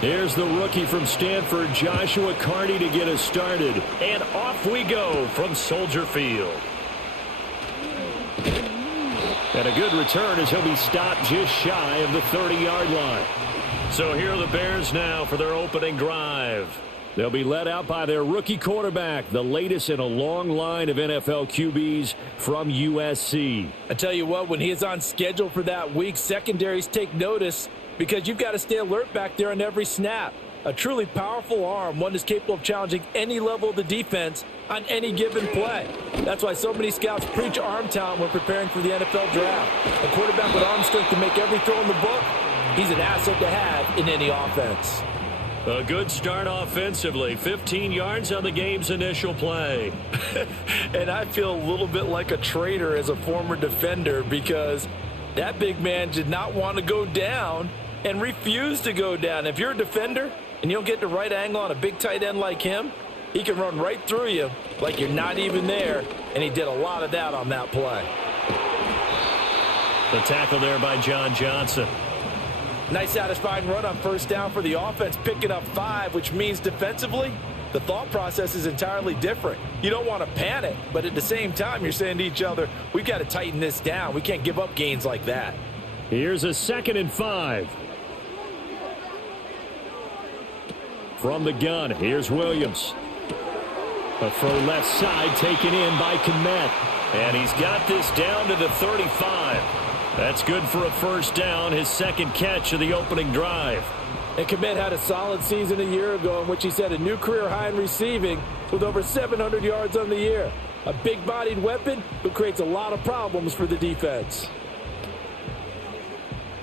Here's the rookie from Stanford, Joshua Carney, to get us started. And off we go from Soldier Field. And a good return as he'll be stopped just shy of the 30-yard line. So here are the Bears now for their opening drive. They'll be led out by their rookie quarterback, the latest in a long line of NFL QBs from USC. I tell you what, when he is on schedule for that week, secondaries take notice because you've got to stay alert back there on every snap. A truly powerful arm, one that's capable of challenging any level of the defense on any given play. That's why so many scouts preach arm talent when preparing for the NFL draft. A quarterback with arm strength to make every throw in the book, he's an asset to have in any offense. A good start offensively. 15 yards on the game's initial play. And I feel a little bit like a traitor as a former defender because that big man did not want to go down and refused to go down. If you're a defender and you don't get the right angle on a big tight end like him, he can run right through you like you're not even there, and he did a lot of that on that play. The tackle there by John Johnson. Nice satisfying run on first down for the offense, picking up 5, which means defensively, the thought process is entirely different. You don't want to panic, but at the same time, you're saying to each other, we've got to tighten this down. We can't give up gains like that. Here's a 2nd and 5. From the gun, here's Williams. A throw left side taken in by Kmet. And he's got this down to the 35. That's good for a first down, his second catch of the opening drive. And Kmet had a solid season a year ago in which he set a new career high in receiving with over 700 yards on the year. A big-bodied weapon who creates a lot of problems for the defense.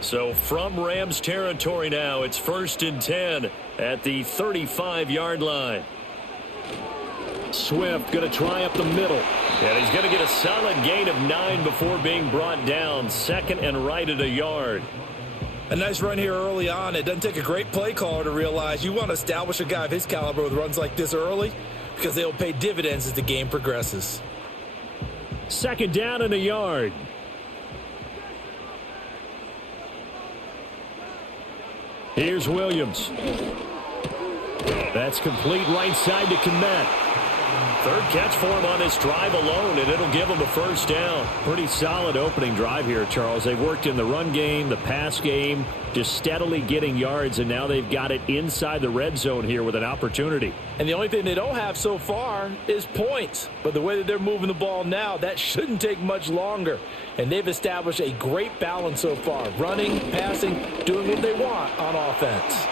So from Rams territory now, it's 1st and 10 at the 35-yard line. Swift going to try up the middle. And he's going to get a solid gain of 9 before being brought down. 2nd and right at a yard. A nice run here early on. It doesn't take a great play caller to realize you want to establish a guy of his caliber with runs like this early because they'll pay dividends as the game progresses. 2nd down and a yard. Here's Williams. That's complete right side to Kmet. 3rd catch for him on this drive alone, and it'll give him a first down. Pretty solid opening drive here, Charles. They've worked in the run game, the pass game, just steadily getting yards, and now they've got it inside the red zone here with an opportunity. And the only thing they don't have so far is points. But the way that they're moving the ball now, that shouldn't take much longer. And they've established a great balance so far. Running, passing, doing what they want on offense.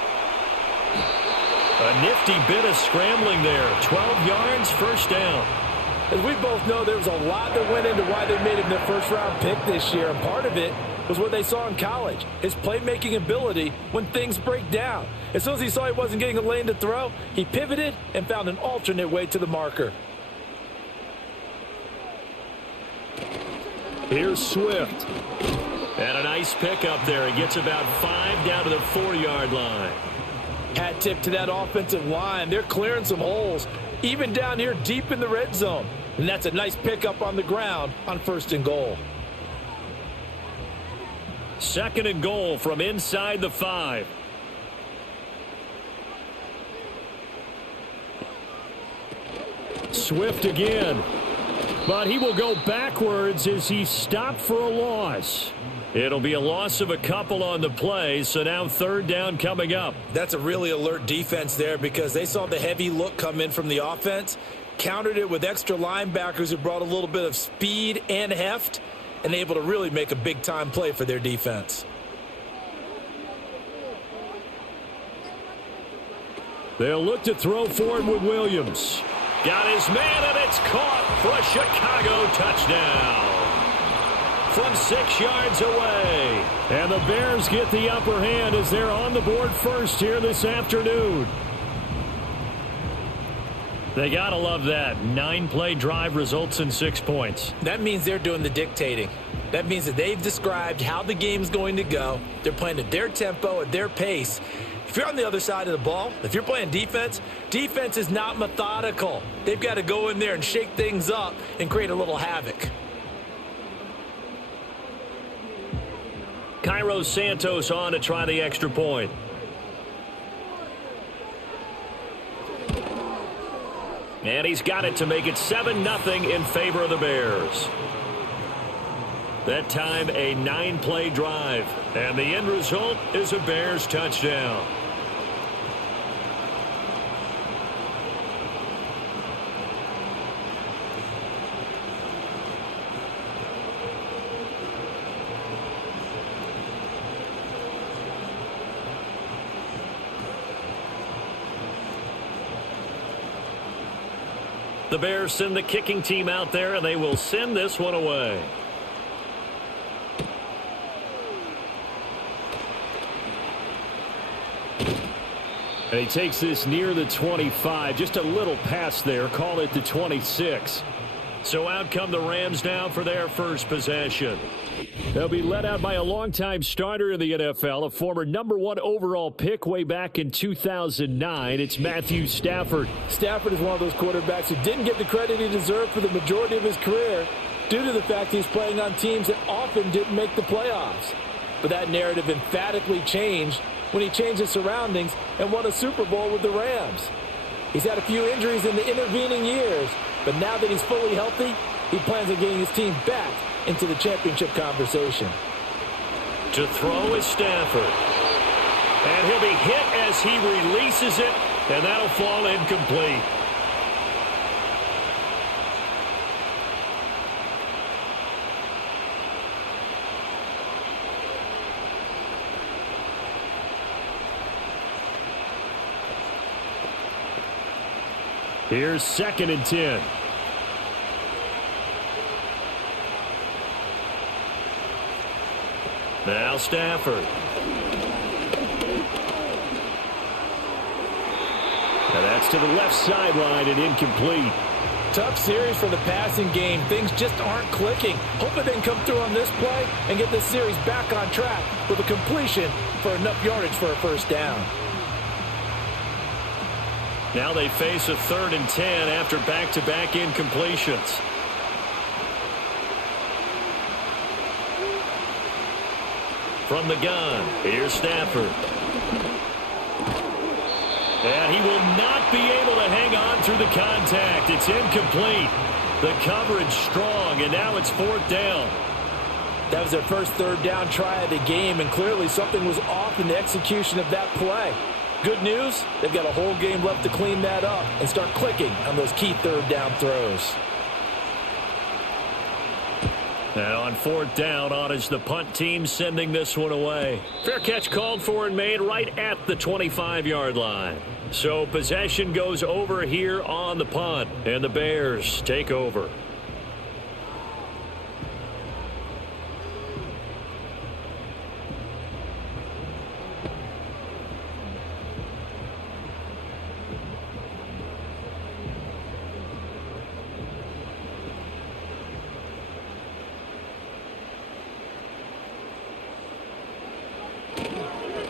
A nifty bit of scrambling there. 12 yards, first down. As we both know, there was a lot that went into why they made him their first-round pick this year. And part of it was what they saw in college, his playmaking ability when things break down. As soon as he saw he wasn't getting a lane to throw, he pivoted and found an alternate way to the marker. Here's Swift. And a nice pickup there. He gets about 5 down to the 4-yard line. Hat tip to that offensive line. They're clearing some holes, even down here deep in the red zone. And that's a nice pickup on the ground on 1st and goal. 2nd and goal from inside the 5. Swift again. But he will go backwards as he's stopped for a loss. It'll be a loss of a couple on the play, so now 3rd down coming up. That's a really alert defense there because they saw the heavy look come in from the offense, countered it with extra linebackers who brought a little bit of speed and heft, and able to really make a big-time play for their defense. They'll look to throw forward with Williams. Got his man, and it's caught for a Chicago touchdown. From 6 yards away. And the Bears get the upper hand as they're on the board first here this afternoon. They got to love that. 9-play drive results in 6 points. That means they're doing the dictating. That means that they've described how the game's going to go. They're playing at their tempo, at their pace. If you're on the other side of the ball, if you're playing defense, defense is not methodical. They've got to go in there and shake things up and create a little havoc. Cairo Santos on to try the extra point. And he's got it to make it 7-0 in favor of the Bears. That time, a 9-play drive. And the end result is a Bears touchdown. The Bears send the kicking team out there, and they will send this one away. And he takes this near the 25. Just a little pass there. Call it the 26. So out come the Rams now for their first possession. They'll be led out by a longtime starter in the NFL, a former #1 overall pick way back in 2009. It's Matthew Stafford. Stafford is one of those quarterbacks who didn't get the credit he deserved for the majority of his career due to the fact he's playing on teams that often didn't make the playoffs. But that narrative emphatically changed when he changed his surroundings and won a Super Bowl with the Rams. He's had a few injuries in the intervening years, but now that he's fully healthy, he plans on getting his team back into the championship conversation. To throw is Stafford. And he'll be hit as he releases it, and that'll fall incomplete. Here's 2nd and 10. Now Stafford. And that's to the left sideline and incomplete. Tough series for the passing game. Things just aren't clicking. Hoping they can come through on this play and get this series back on track with a completion for enough yardage for a first down. Now they face a 3rd and 10 after back-to-back incompletions. From the gun, here's Stafford. And he will not be able to hang on through the contact. It's incomplete. The coverage strong, and now it's 4th down. That was their first 3rd down try of the game, and clearly something was off in the execution of that play. Good news, they've got a whole game left to clean that up and start clicking on those key 3rd down throws. And on 4th down, on is the punt team sending this one away. Fair catch called for and made right at the 25-yard line. So possession goes over here on the punt, and the Bears take over.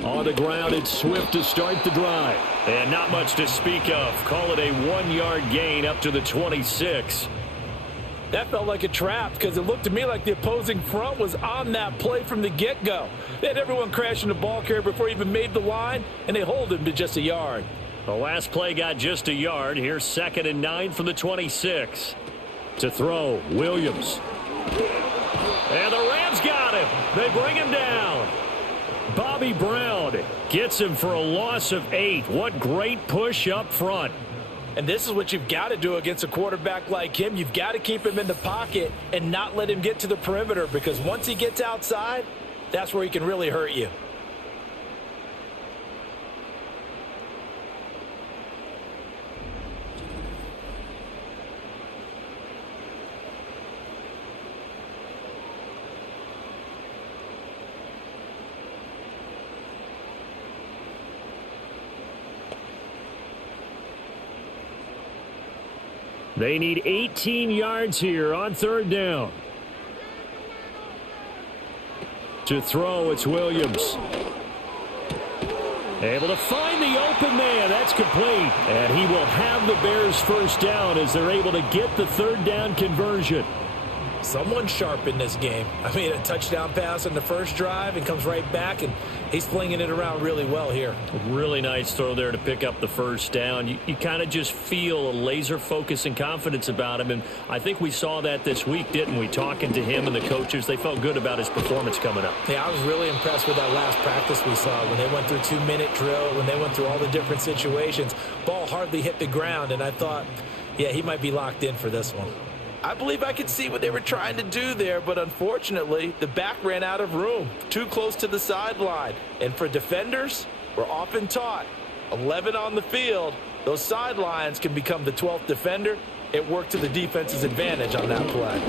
On the ground, it's Swift to start the drive. And not much to speak of. Call it a 1-yard gain up to the 26. That felt like a trap because it looked to me like the opposing front was on that play from the get-go. They had everyone crashing the ball carrier before he even made the line, and they hold him to just a yard. The last play got just a yard. Here's 2nd and 9 from the 26. To throw, Williams. And the Rams got him. They bring him down. Bobby Brown gets him for a loss of 8. What great push up front. And this is what you've got to do against a quarterback like him. You've got to keep him in the pocket and not let him get to the perimeter, because once he gets outside, that's where he can really hurt you. They need 18 yards here on 3rd down. To throw, it's Williams. Able to find the open man. That's complete. And he will have the Bears first down as they're able to get the 3rd down conversion. Someone sharp in this game. I mean, a touchdown pass on the first drive and comes right back, and he's flinging it around really well here. Really nice throw there to pick up the first down. You kind of just feel a laser focus and confidence about him, and I think we saw that this week, didn't we? Talking to him and the coaches, they felt good about his performance coming up. Yeah, I was really impressed with that last practice we saw when they went through 2-minute drill, when they went through all the different situations. Ball hardly hit the ground, and I thought, yeah, he might be locked in for this one. I believe I could see what they were trying to do there, but unfortunately, the back ran out of room, too close to the sideline. And for defenders, we're often taught, 11 on the field, those sidelines can become the 12th defender. It worked to the defense's advantage on that play.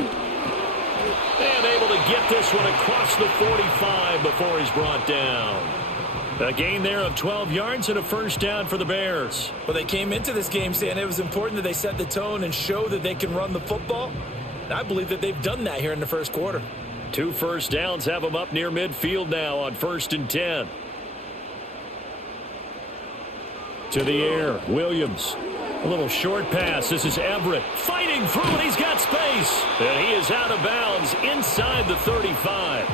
And able to get this one across the 45 before he's brought down. A gain there of 12 yards and a first down for the Bears. Well, they came into this game saying it was important that they set the tone and show that they can run the football. And I believe that they've done that here in the first quarter. 2 first downs have them up near midfield now on 1st and 10. To the air, Williams. A little short pass. This is Everett fighting through, and he's got space. And he is out of bounds inside the 35.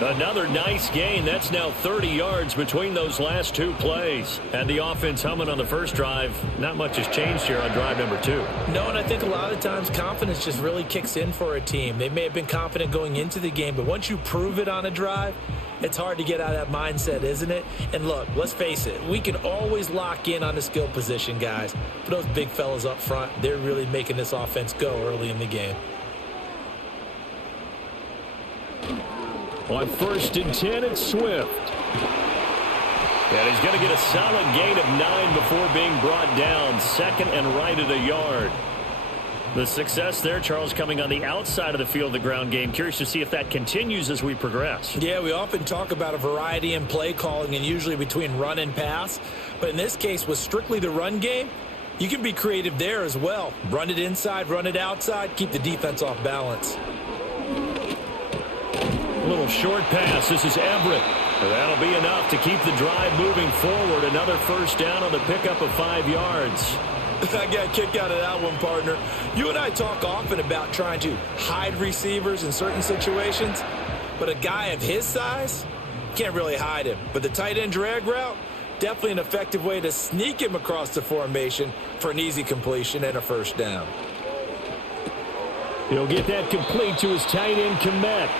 Another nice gain. That's now 30 yards between those last 2 plays. And the offense humming on the first drive. Not much has changed here on drive number 2. No, and I think a lot of times confidence just really kicks in for a team. They may have been confident going into the game, but once you prove it on a drive, it's hard to get out of that mindset, isn't it? And look, let's face it, we can always lock in on the skill position, guys. But those big fellas up front, they're really making this offense go early in the game. On 1st and 10, it's Swift. And he's going to get a solid gain of 9 before being brought down. Second and right at a yard. The success there, Charles, coming on the outside of the field, the ground game. Curious to see if that continues as we progress. Yeah, we often talk about a variety in play calling and usually between run and pass. But in this case, with strictly the run game, you can be creative there as well. Run it inside, run it outside, keep the defense off balance. A little short pass. This is Everett. That'll be enough to keep the drive moving forward. Another first down on the pickup of 5 yards. I got a kick out of that one, partner. You and I talk often about trying to hide receivers in certain situations, but a guy of his size can't really hide him. But the tight end drag route, definitely an effective way to sneak him across the formation for an easy completion and a first down. He'll get that complete to his tight end, Komet.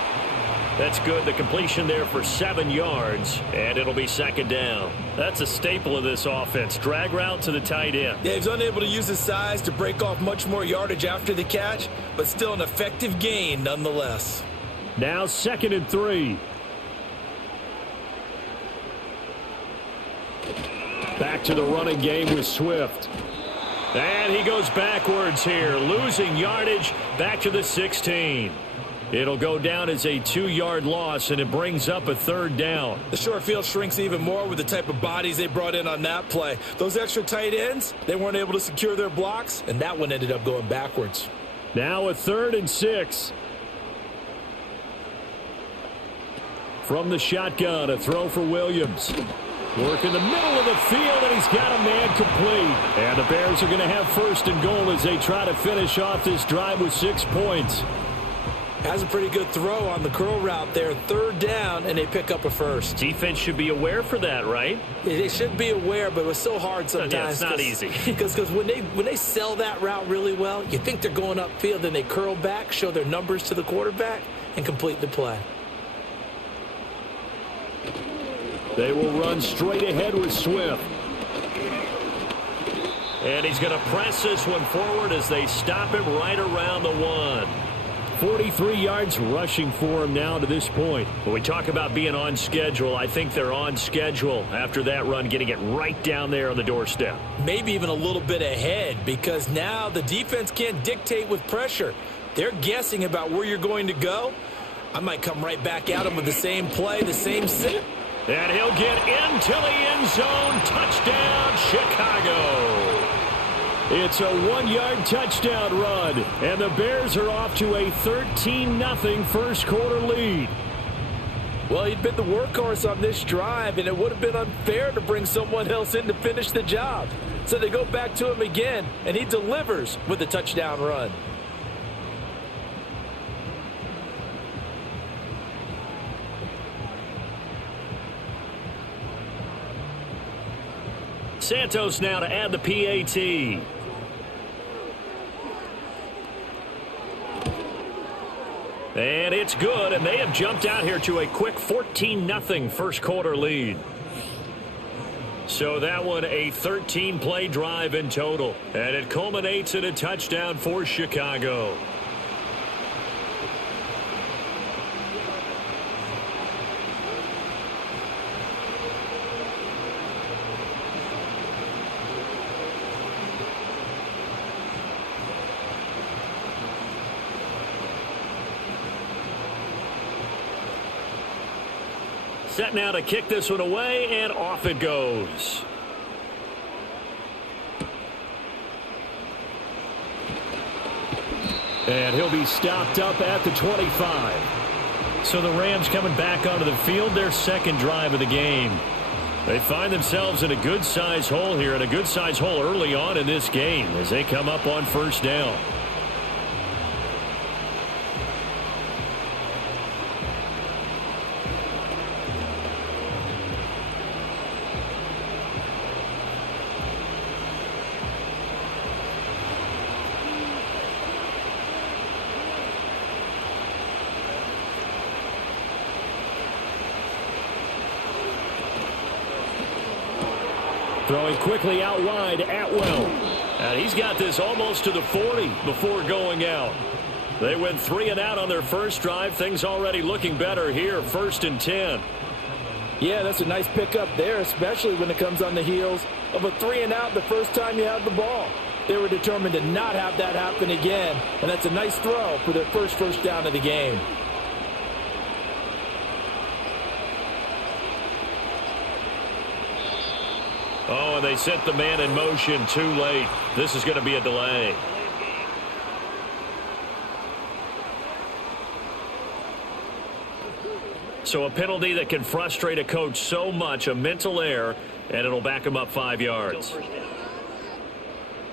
That's good. The completion there for 7 yards, and it'll be second down. That's a staple of this offense. Drag route to the tight end. Yeah, he's unable to use his size to break off much more yardage after the catch, but still an effective gain nonetheless. Now 2nd and 3. Back to the running game with Swift. And he goes backwards here, losing yardage back to the 16. It'll go down as a 2-yard loss, and it brings up a 3rd down. The short field shrinks even more with the type of bodies they brought in on that play. Those extra tight ends, they weren't able to secure their blocks, and that one ended up going backwards. Now a 3rd and 6. From the shotgun, a throw for Williams. Work in the middle of the field, and he's got a man complete. And the Bears are going to have 1st and goal as they try to finish off this drive with 6 points. Has a pretty good throw on the curl route there. 3rd down, and they pick up a first. Defense should be aware for that, right? They should be aware, but it was so hard sometimes. Yeah, it's not easy. Because when they sell that route really well, you think they're going upfield, then they curl back, show their numbers to the quarterback, and complete the play. They will run straight ahead with Swift. And he's going to press this one forward as they stop him right around the 1. 43 yards rushing for him now to this point. When we talk about being on schedule, I think they're on schedule after that run, getting it right down there on the doorstep. Maybe even a little bit ahead, because now the defense can't dictate with pressure. They're guessing about where you're going to go. I might come right back at him with the same play, the same sit. And he'll get into the end zone. Touchdown, Chicago. It's a 1-yard touchdown run, and the Bears are off to a 13-0 first quarter lead. Well, he'd been the workhorse on this drive, and it would have been unfair to bring someone else in to finish the job. So they go back to him again, and he delivers with a touchdown run. Santos now to add the PAT. And it's good, and they have jumped out here to a quick 14-0 first quarter lead. So that one a 13-play drive in total, and it culminates in a touchdown for Chicago. Set now to kick this one away, and off it goes. And he'll be stopped up at the 25. So the Rams coming back onto the field, their second drive of the game. They find themselves in a good-sized hole here, and a good-sized hole early on in this game as they come up on first down. Throwing quickly out wide, Atwell. And he's got this almost to the 40 before going out. They went 3 and out on their first drive. Things already looking better here, 1st and 10. Yeah, that's a nice pickup there, especially when it comes on the heels of a 3 and out the first time you had the ball. They were determined to not have that happen again, and that's a nice throw for their first down of the game. Oh, and they set the man in motion too late. This is going to be a delay. So a penalty that can frustrate a coach so much, a mental error, and it'll back him up 5 yards.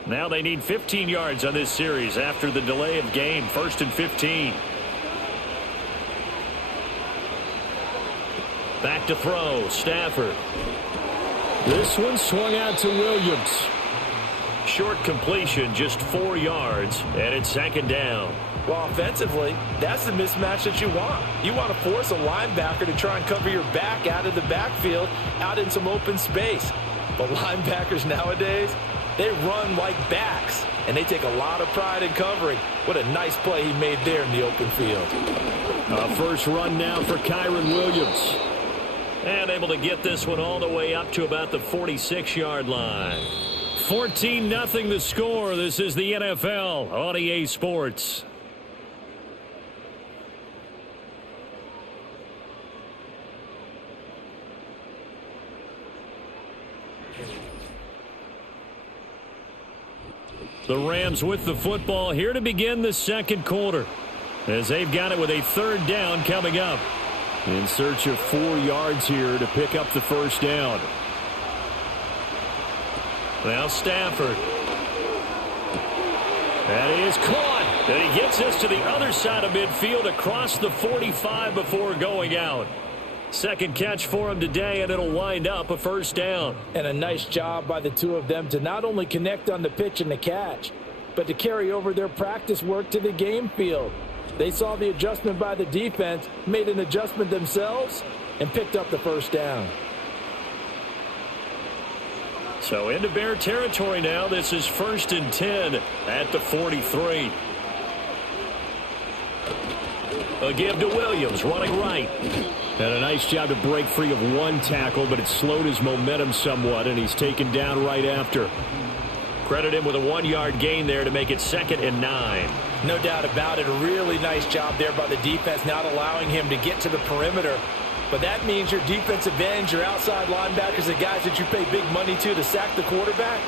Now they need 15 yards on this series after the delay of game, 1st and 15. Back to throw, Stafford. This one swung out to Williams. Short completion, just 4 yards, and it's 2nd down. Well, offensively, that's the mismatch that you want. You want to force a linebacker to try and cover your back out of the backfield, out in some open space. But linebackers nowadays, they run like backs, and they take a lot of pride in covering. What a nice play he made there in the open field. A first run now for Kyron Williams. And able to get this one all the way up to about the 46-yard line. 14-0 the score. This is the NFL on EA Sports. The Rams with the football here to begin the second quarter, as they've got it with a 3rd down coming up. In search of 4 yards here to pick up the first down. Now Stafford. That is caught. And he gets us to the other side of midfield across the 45 before going out. Second catch for him today, and it'll wind up a first down. And a nice job by the two of them to not only connect on the pitch and the catch, but to carry over their practice work to the game field. They saw the adjustment by the defense, made an adjustment themselves, and picked up the first down. So into Bear territory now. This is 1st and 10 at the 43. A give to Williams, running right. And a nice job to break free of one tackle, but it slowed his momentum somewhat, and he's taken down right after. Credit him with a 1-yard gain there to make it 2nd and 9. No doubt about it. A really nice job there by the defense, not allowing him to get to the perimeter. But that means your defensive ends, your outside linebackers, the guys that you pay big money to sack the quarterback,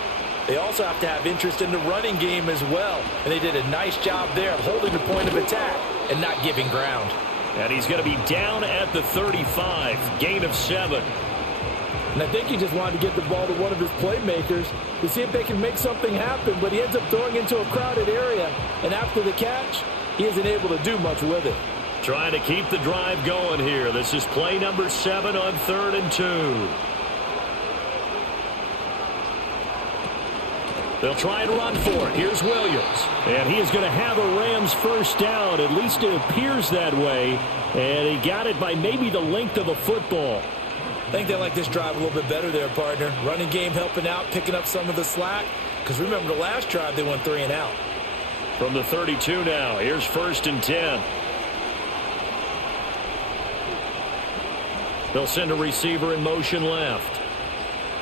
they also have to have interest in the running game as well. And they did a nice job there of holding the point of attack and not giving ground. And he's going to be down at the 35, gain of 7. And I think he just wanted to get the ball to one of his playmakers to see if they can make something happen, but he ends up throwing into a crowded area, and after the catch, he isn't able to do much with it. Trying to keep the drive going here. This is play number 7 on 3rd and 2. They'll try and run for it. Here's Williams. And he is going to have a Rams first down. At least it appears that way. And he got it by maybe the length of a football. I think they like this drive a little bit better there, partner. Running game helping out, picking up some of the slack. Because remember, the last drive they went 3 and out. From the 32 now, here's 1st and 10. They'll send a receiver in motion left.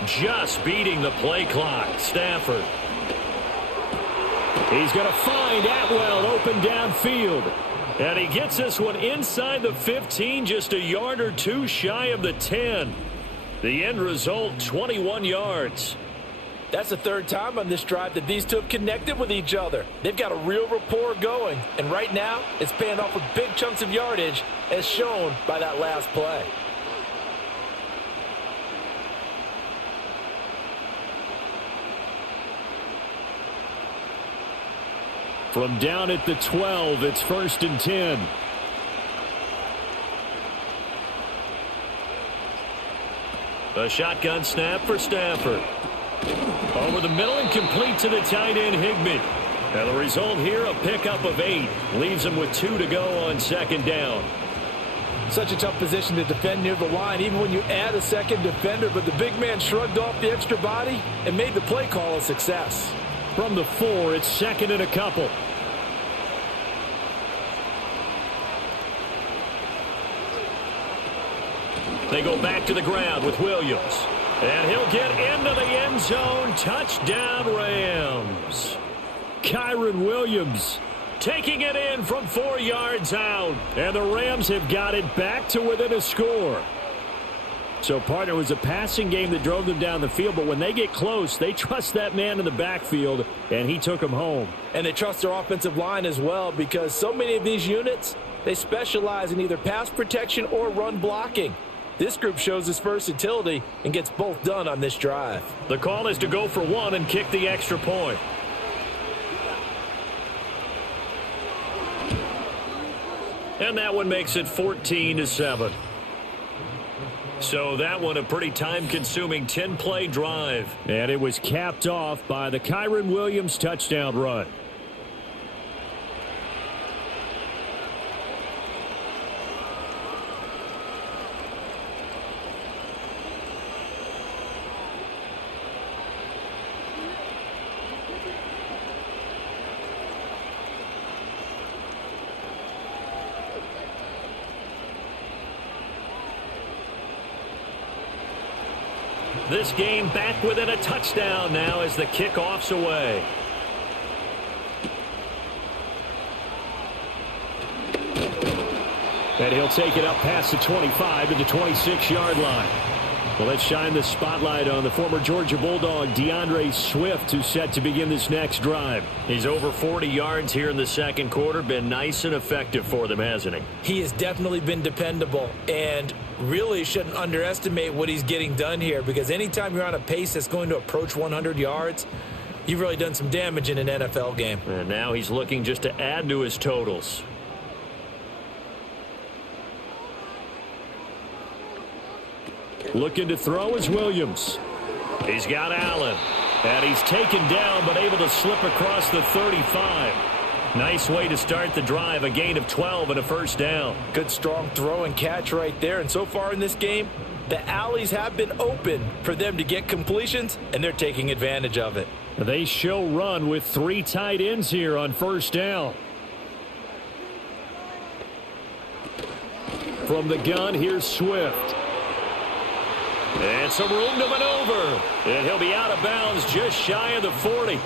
Just beating the play clock. Stafford. He's going to find Atwell open downfield. And he gets this one inside the 15, just a yard or two shy of the 10. The end result, 21 yards. That's the 3rd time on this drive that these two have connected with each other. They've got a real rapport going. And right now, it's paying off with big chunks of yardage, as shown by that last play. From down at the 12, it's 1st and 10. A shotgun snap for Stafford. Over the middle and complete to the tight end, Higbee. And the result here, a pickup of 8. Leaves him with 2 to go on 2nd down. Such a tough position to defend near the line, even when you add a second defender. But the big man shrugged off the extra body and made the play call a success. From the 4, it's 2nd and a couple. They go back to the ground with Williams. And he'll get into the end zone. Touchdown, Rams. Kyren Williams taking it in from 4 yards out. And the Rams have got it back to within a score. So, partner, it was a passing game that drove them down the field, but when they get close, they trust that man in the backfield, and he took them home. And they trust their offensive line as well, because so many of these units, they specialize in either pass protection or run blocking. This group shows its versatility and gets both done on this drive. The call is to go for 1 and kick the extra point. And that one makes it 14-7. So that one a pretty time-consuming 10-play drive. And it was capped off by the Kyren Williams touchdown run. This game back within a touchdown now as the kickoff's away. And he'll take it up past the 25 to the 26-yard line. Well, let's shine the spotlight on the former Georgia Bulldog, DeAndre Swift, who's set to begin this next drive. He's over 40 yards here in the 2nd quarter. Been nice and effective for them, hasn't he? He has definitely been dependable, and really shouldn't underestimate what he's getting done here, because anytime you're on a pace that's going to approach 100 yards, you've really done some damage in an NFL game. And now he's looking just to add to his totals. Looking to throw is Williams. He's got Allen. And he's taken down, but able to slip across the 35. Nice way to start the drive. A gain of 12 and a first down. Good strong throw and catch right there. And so far in this game, the alleys have been open for them to get completions, and they're taking advantage of it. They show run with 3 tight ends here on first down. From the gun, here's Swift. And some room to maneuver. And he'll be out of bounds just shy of the 40.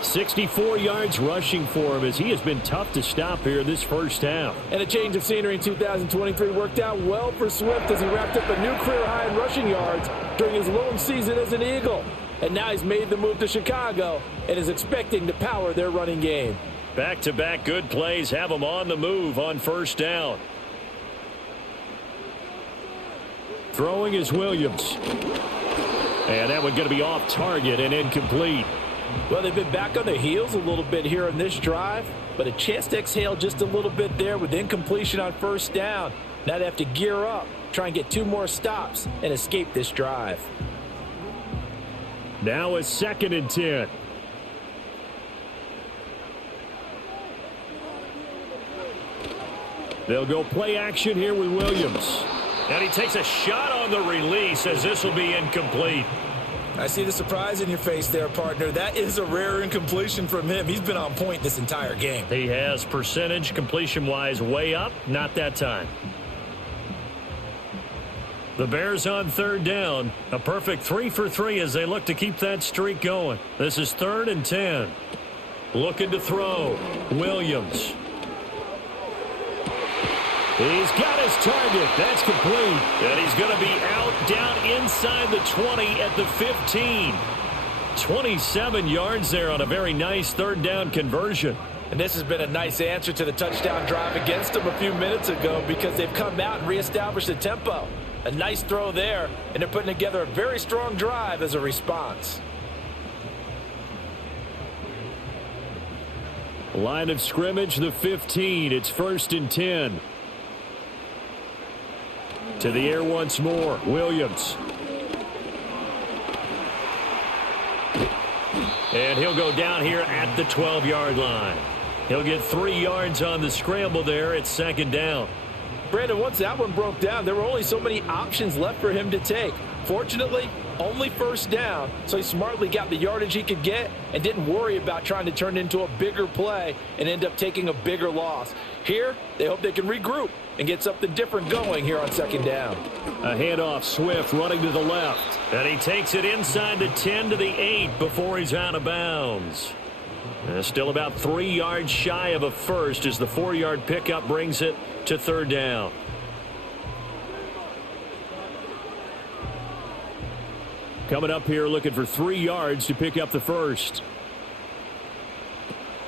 64 yards rushing for him as he has been tough to stop here this first half. And a change of scenery in 2023 worked out well for Swift as he wrapped up a new career high in rushing yards during his lone season as an Eagle. And now he's made the move to Chicago and is expecting to power their running game. Back-to-back good plays have him on the move on first down. Throwing is Williams. And that one going to be off target and incomplete. Well, they've been back on their heels a little bit here on this drive, but a chance to exhale just a little bit there with incompletion on first down. Now they have to gear up, try and get 2 more stops and escape this drive. Now a 2nd and 10. They'll go play action here with Williams. And he takes a shot on the release as this will be incomplete. I see the surprise in your face there, partner. That is a rare incompletion from him. He's been on point this entire game. He has percentage completion-wise way up, not that time. The Bears on third down. A perfect 3 for 3 as they look to keep that streak going. This is 3rd and 10. Looking to throw. Williams. He's got his target. That's complete. And he's going to be out down inside the 20 at the 15. 27 yards there on a very nice third down conversion. And this has been a nice answer to the touchdown drive against them a few minutes ago because they've come out and reestablished the tempo. A nice throw there, and they're putting together a very strong drive as a response. Line of scrimmage, the 15. It's 1st and 10. To the air once more. Williams. And he'll go down here at the 12-yard line. He'll get 3 yards on the scramble there. It's 2nd down. Brandon, once that one broke down, there were only so many options left for him to take. Fortunately, only 1st down, so he smartly got the yardage he could get and didn't worry about trying to turn it into a bigger play and end up taking a bigger loss. Here, they hope they can regroup and get something different going here on 2nd down. A handoff, Swift running to the left. And he takes it inside the 10 to the 8 before he's out of bounds. Still about 3 yards shy of a first as the 4-yard pickup brings it to 3rd down. Coming up here looking for 3 yards to pick up the first.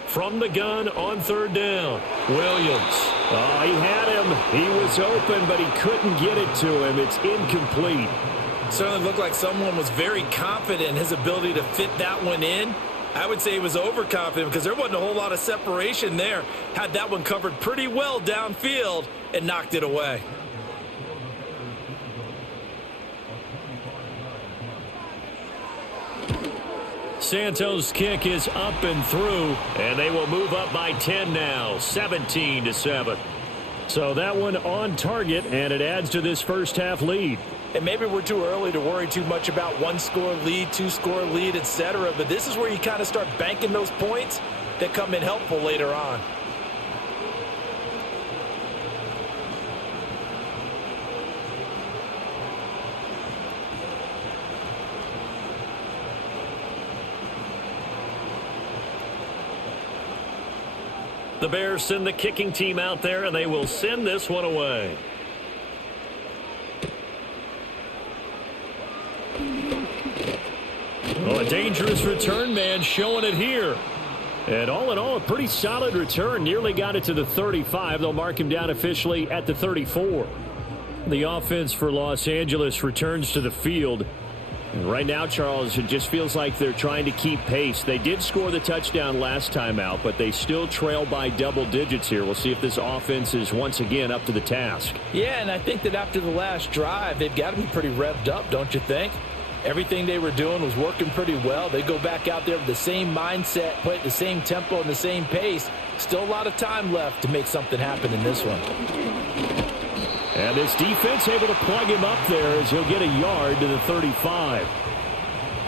From the gun on 3rd down. Williams. Oh, he had him. He was open, but he couldn't get it to him. It's incomplete. Certainly looked like someone was very confident in his ability to fit that one in. I would say he was overconfident because there wasn't a whole lot of separation there. Had that one covered pretty well downfield and knocked it away. Santos' kick is up and through, and they will move up by 10 now, 17-7. So that one on target, and it adds to this first half lead. And maybe we're too early to worry too much about 1-score lead, 2-score lead, etc. But this is where you kind of start banking those points that come in helpful later on. The Bears send the kicking team out there, and they will send this one away. Oh, a dangerous return man showing it here. And all in all, a pretty solid return. Nearly got it to the 35. They'll mark him down officially at the 34. The offense for Los Angeles returns to the field. And right now, Charles, it just feels like they're trying to keep pace. They did score the touchdown last time out, but they still trail by double digits here. We'll see if this offense is once again up to the task. Yeah, and I think that after the last drive, they've got to be pretty revved up, don't you think? Everything they were doing was working pretty well. They go back out there with the same mindset, play at the same tempo and the same pace. Still a lot of time left to make something happen in this one. And this defense able to plug him up there as he'll get a yard to the 35.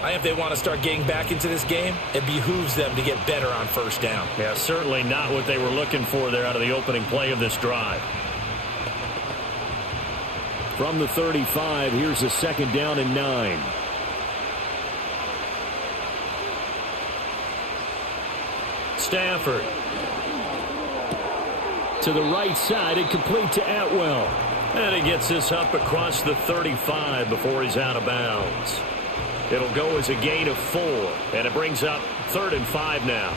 If they want to start getting back into this game, it behooves them to get better on 1st down. Yeah, certainly not what they were looking for there out of the opening play of this drive. From the 35, here's a 2nd down and 9. Stafford. To the right side and complete to Atwell. And he gets this up across the 35 before he's out of bounds. It'll go as a gain of 4, and it brings up 3rd and 5 now.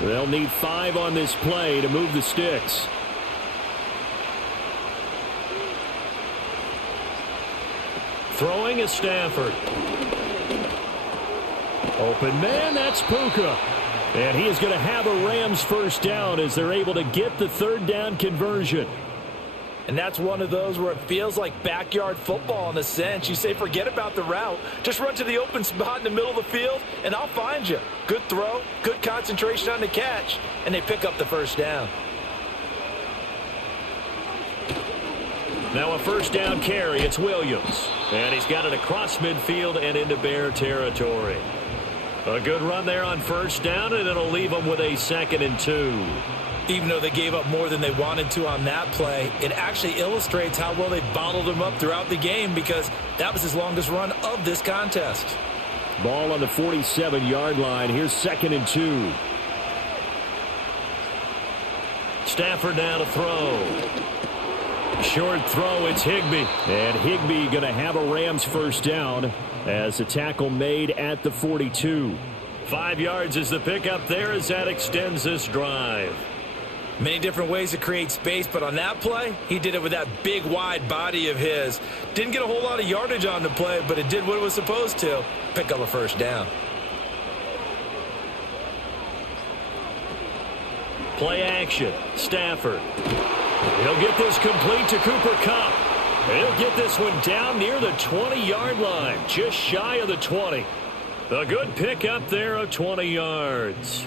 They'll need 5 on this play to move the sticks. Throwing is Stafford. Open man, that's Puka. And he is going to have a Rams 1st down as they're able to get the 3rd down conversion. And that's one of those where it feels like backyard football in a sense. You say, forget about the route. Just run to the open spot in the middle of the field, and I'll find you. Good throw, good concentration on the catch, and they pick up the first down. Now a first down carry. It's Williams. And he's got it across midfield and into Bear territory. A good run there on first down, and it'll leave them with a 2nd and 2. Even though they gave up more than they wanted to on that play, it actually illustrates how well they bottled him up throughout the game because that was his longest run of this contest. Ball on the 47-yard line. Here's 2nd and 2. Stafford now to throw. Short throw, it's Higbee. And Higbee going to have a Rams first down as the tackle made at the 42. 5 yards is the pickup there as that extends this drive. Many different ways to create space, but on that play, he did it with that big, wide body of his. Didn't get a whole lot of yardage on the play, but it did what it was supposed to. Pick up a first down. Play action. Stafford. He'll get this complete to Cooper Kupp. He'll get this one down near the 20-yard line, just shy of the 20. A good pickup there of 20 yards.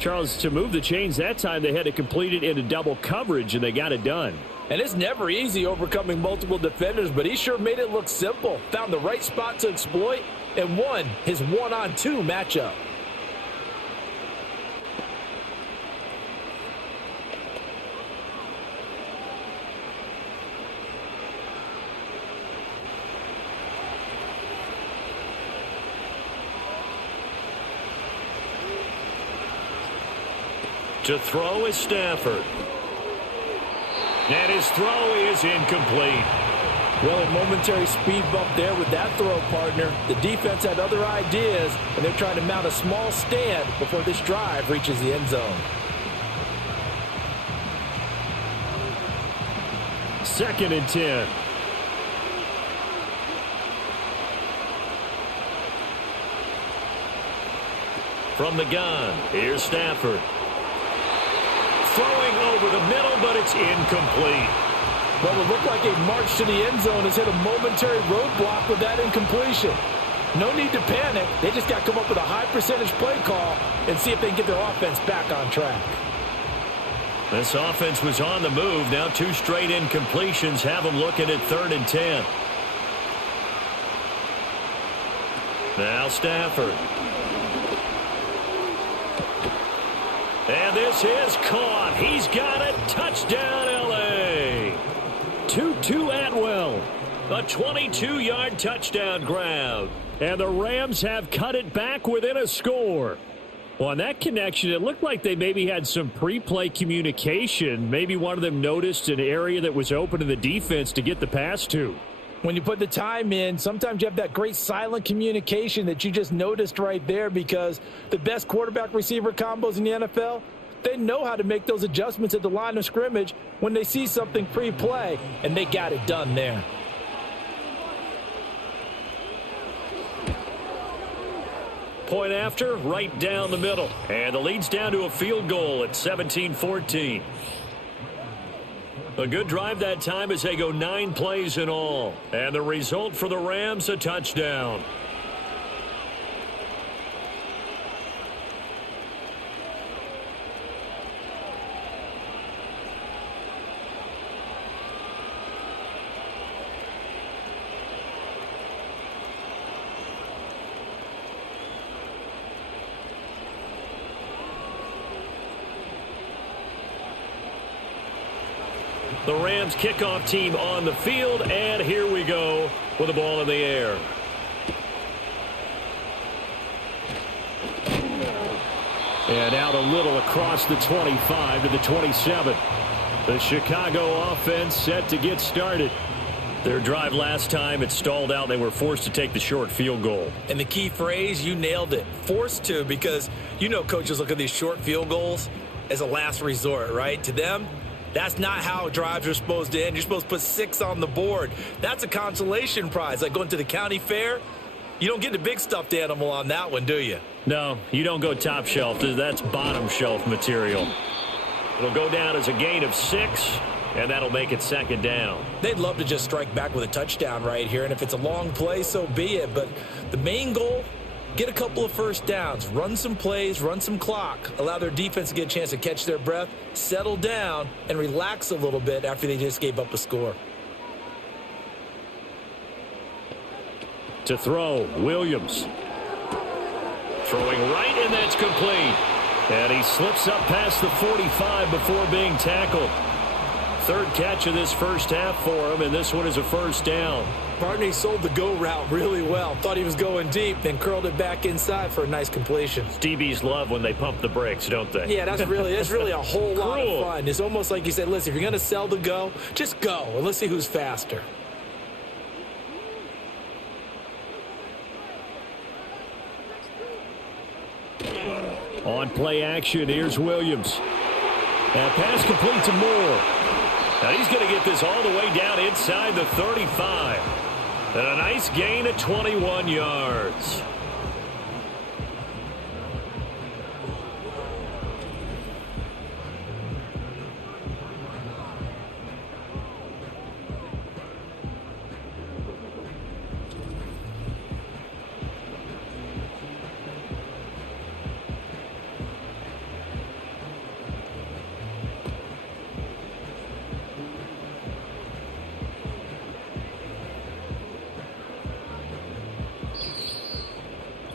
Charles, to move the chains that time, they had to complete it into double coverage, and they got it done. And it's never easy overcoming multiple defenders, but he sure made it look simple. Found the right spot to exploit and won his 1-on-2 matchup. To throw is Stafford. And his throw is incomplete. Well, a momentary speed bump there with that throw, partner. The defense had other ideas, and they're trying to mount a small stand before this drive reaches the end zone. 2nd and 10. From the gun, here's Stafford. Throwing over the middle, but it's incomplete. Well, it looked like a march to the end zone has hit a momentary roadblock with that incompletion. No need to panic. They just got to come up with a high percentage play call and see if they can get their offense back on track. This offense was on the move. Now 2 straight incompletions have them looking at 3rd and 10. Now Stafford. And this is caught. He's got it. Touchdown, L.A. Tutu Atwell. A 22-yard touchdown grab. And the Rams have cut it back within a score. Well, on that connection, it looked like they maybe had some pre-play communication. Maybe one of them noticed an area that was open to the defense to get the pass to. When you put the time in, sometimes you have that great silent communication that you just noticed right there because the best quarterback-receiver combos in the NFL, they know how to make those adjustments at the line of scrimmage when they see something pre-play, and they got it done there. Point after, right down the middle. And the lead's down to a field goal at 17-14. A good drive that time as they go 9 plays in all. And the result for the Rams, a touchdown. The Rams kickoff team on the field, and here we go with the ball in the air. And out a little across the 25 to the 27. The Chicago offense set to get started. Their drive last time, it stalled out. They were forced to take the short field goal. And the key phrase, you nailed it. Forced to, because you know coaches look at these short field goals as a last resort, right? To them, that's not how drives are supposed to end. You're supposed to put 6 on the board. That's a consolation prize. Like going to the county fair, you don't get the big stuffed animal on that one, do you? No, you don't go top shelf. That's bottom shelf material. It'll go down as a gain of 6. and that'll make it second down. They'd love to just strike back with a touchdown right here, and if it's a long play, so be it. But the main goal, get a couple of first downs, run some plays, run some clock, allow their defense to get a chance to catch their breath, settle down, and relax a little bit after they just gave up a score. To throw, Williams. Throwing right, and that's complete. And he slips up past the 45 before being tackled. Third catch of this first half for him, and this one is a first down. Partner, he sold the go route really well. Thought he was going deep, then curled it back inside for a nice completion. DBs love when they pump the brakes, don't they? Yeah, that's really a whole lot of fun. It's almost like you said, listen, if you're going to sell the go, just go, and let's see who's faster. On play action, here's Williams. And pass complete to Moore. Now he's going to get this all the way down inside the 35. And a nice gain of 21 yards.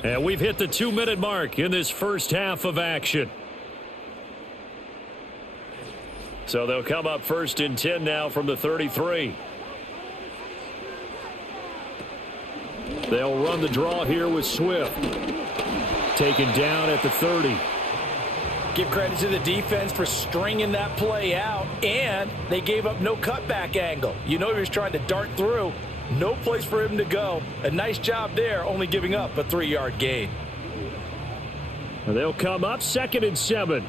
And we've hit the 2-minute mark in this first half of action. So they'll come up first and 10 now from the 33. They'll run the draw here with Swift. Taken down at the 30. Give credit to the defense for stringing that play out, and they gave up no cutback angle. You know he was trying to dart through. No place for him to go. A nice job there, only giving up a 3-yard gain. They'll come up second and 7.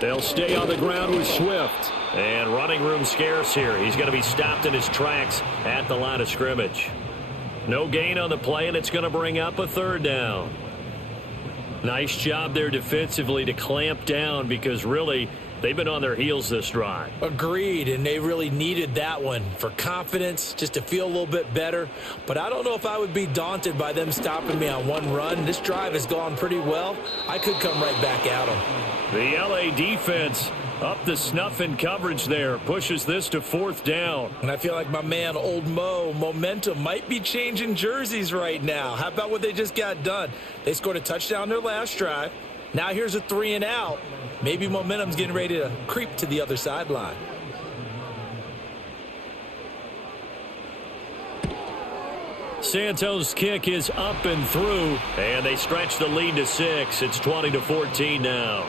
They'll stay on the ground with Swift. And running room scarce here. He's going to be stopped in his tracks at the line of scrimmage. No gain on the play, and it's going to bring up a third down. Nice job there defensively to clamp down, because really they've been on their heels this drive. Agreed, and they really needed that one for confidence, just to feel a little bit better. But I don't know if I would be daunted by them stopping me on one run. This drive has gone pretty well. I could come right back at them. The LA defense up the snuff in coverage there. Pushes this to fourth down. And I feel like my man, Old Mo, momentum might be changing jerseys right now. How about what they just got done? They scored a touchdown their last drive. Now here's a 3 and out. Maybe momentum's getting ready to creep to the other sideline. Santos' kick is up and through, and they stretch the lead to 6. It's 20-14 now.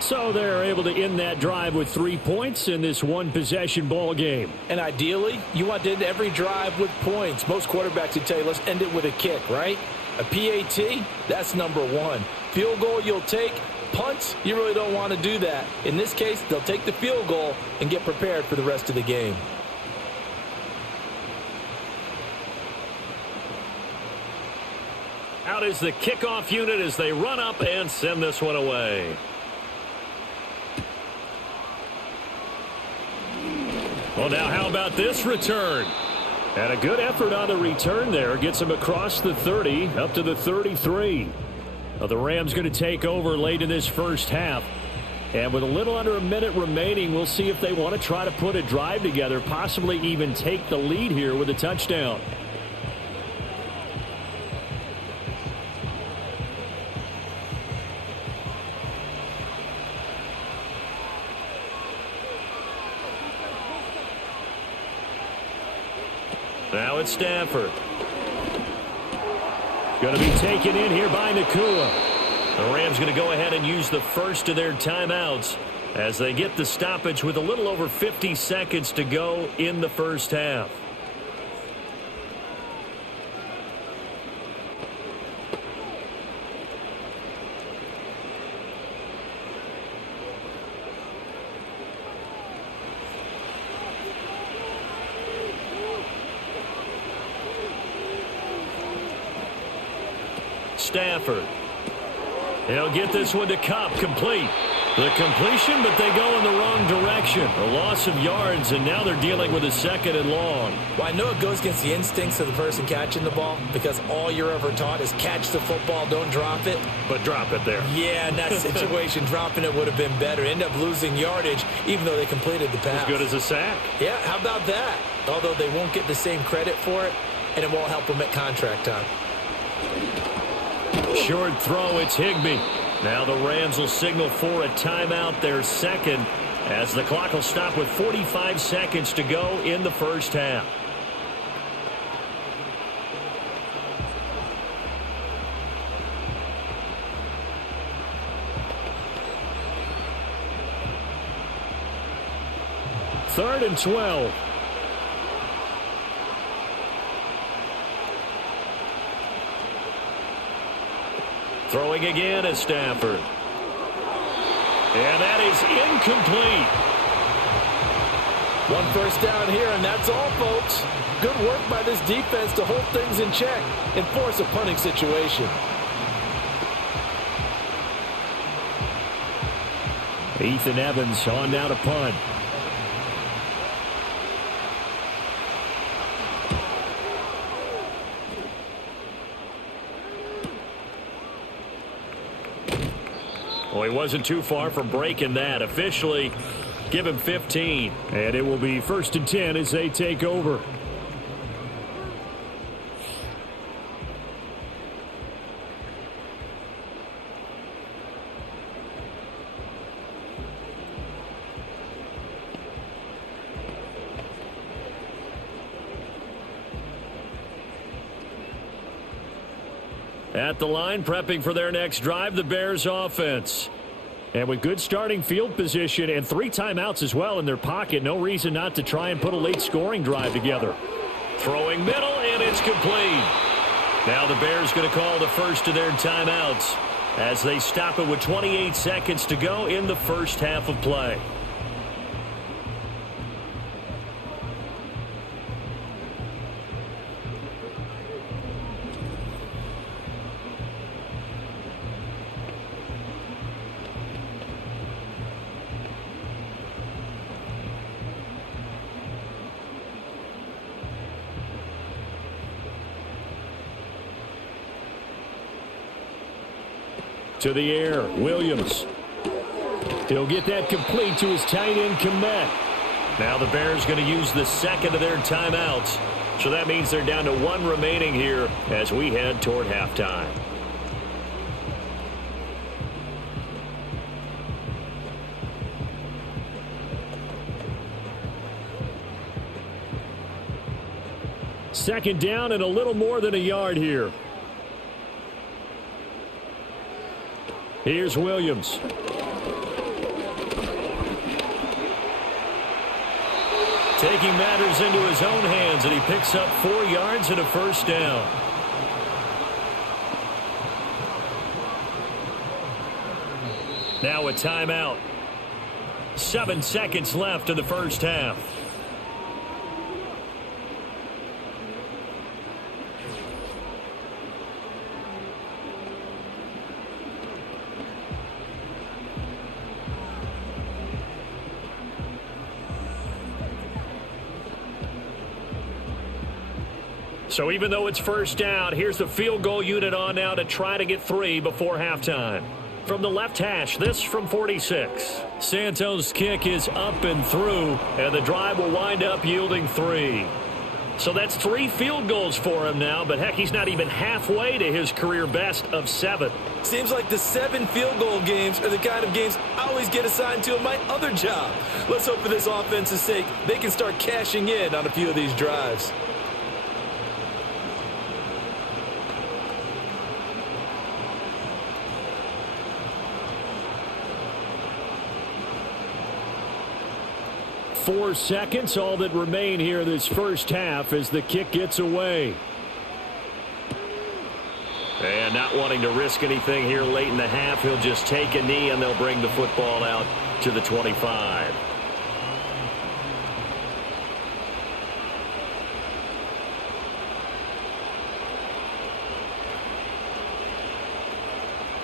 So they're able to end that drive with 3 points in this one-possession ball game. And ideally, you want to end every drive with points. Most quarterbacks would tell you, let's end it with a kick, right? A PAT, that's number 1. Field goal you'll take. Punts, you really don't want to do that. In this case, they'll take the field goal and get prepared for the rest of the game. Out is the kickoff unit as they run up and send this one away. Well, now how about this return? And a good effort on the return there. Gets him across the 30 up to the 33. The Rams going to take over late in this first half. And with a little under a minute remaining, we'll see if they want to try to put a drive together, possibly even take the lead here with a touchdown. Now it's Stafford. Going to be taken in here by Nakua. The Rams going to go ahead and use the first of their timeouts as they get the stoppage with a little over 50 seconds to go in the first half. Stafford. He'll get this one to Cup, complete. The completion, but they go in the wrong direction. A loss of yards, and now they're dealing with a 2nd and long. Well, I know it goes against the instincts of the person catching the ball because all you're ever taught is catch the football, don't drop it. But drop it there. Yeah, in that situation, dropping it would have been better. End up losing yardage, even though they completed the pass. As good as a sack. Yeah, how about that? Although they won't get the same credit for it, and it won't help them at contract time. Short throw, it's Higbee. Now the Rams will signal for a timeout, their 2nd, as the clock will stop with 45 seconds to go in the first half. Third and 12. Throwing again is Stafford. And that is incomplete. 1 first down here, and that's all, folks. Good work by this defense to hold things in check and force a punting situation. Ethan Evans on now to punt. Well, he wasn't too far from breaking that. Officially, give him 15. And it will be 1st and 10 as they take over. At the line, prepping for their next drive, the Bears offense. And with good starting field position and 3 timeouts as well in their pocket, no reason not to try and put a late scoring drive together. Throwing middle, and it's complete. Now the Bears going to call the first of their timeouts as they stop it with 28 seconds to go in the first half of play. To the air, Williams. He'll get that complete to his tight end, Komet. Now the Bears going to use the 2nd of their timeouts. So that means they're down to 1 remaining here as we head toward halftime. Second down and a little more than a yard here. Here's Williams. Taking matters into his own hands, and he picks up 4 yards and a first down. Now a timeout. 7 seconds left in the first half. So even though it's first down, here's the field goal unit on now to try to get 3 before halftime. From the left hash, this from 46. Santos' kick is up and through, and the drive will wind up yielding 3. So that's 3 field goals for him now, but heck, he's not even halfway to his career best of 7. Seems like the 7 field goal games are the kind of games I always get assigned to in my other job. Let's hope for this offense's sake they can start cashing in on a few of these drives. Four seconds, all that remain here this first half as the kick gets away. And not wanting to risk anything here late in the half, he'll just take a knee and they'll bring the football out to the 25.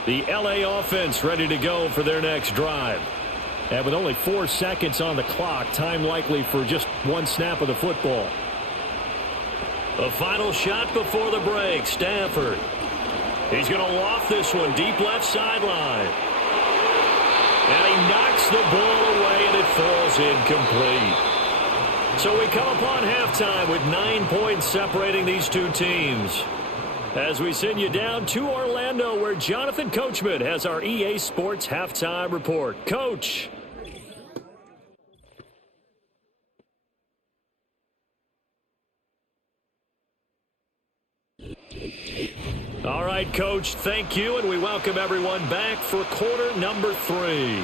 The LA offense ready to go for their next drive. And with only 4 seconds on the clock, time likely for just one snap of the football. The final shot before the break, Stafford. He's going to loft this one deep left sideline. And he knocks the ball away, and it falls incomplete. So we come upon halftime with 9 points separating these two teams. As we send you down to Orlando, where Jonathan Coachman has our EA Sports Halftime Report. Coach. All right, Coach, thank you, and we welcome everyone back for quarter number 3.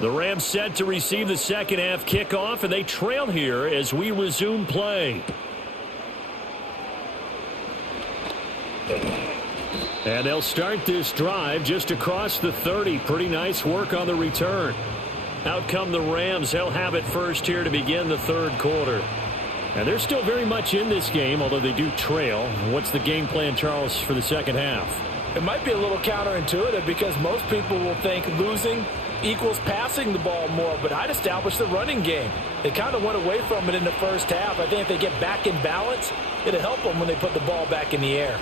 The Rams set to receive the second half kickoff, and they trail here as we resume play. And they'll start this drive just across the 30. Pretty nice work on the return. Out come the Rams. They'll have it first here to begin the third quarter. And they're still very much in this game, although they do trail. What's the game plan, Charles, for the second half? It might be a little counterintuitive because most people will think losing equals passing the ball more, but I'd establish the running game. They kind of went away from it in the first half. I think if they get back in balance, it'll help them when they put the ball back in the air.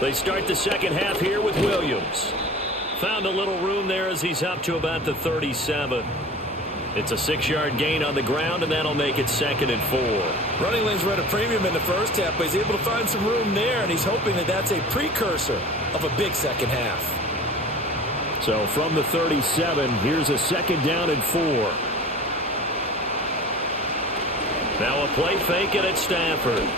They start the second half here with Williams. Found a little room there as he's up to about the 37. It's a 6-yard gain on the ground, and that'll make it 2nd and 4. Running lanes were at a premium in the first half, but he's able to find some room there, and he's hoping that that's a precursor of a big second half. So from the 37, here's a 2nd down and 4. Now a play fake it at Stafford.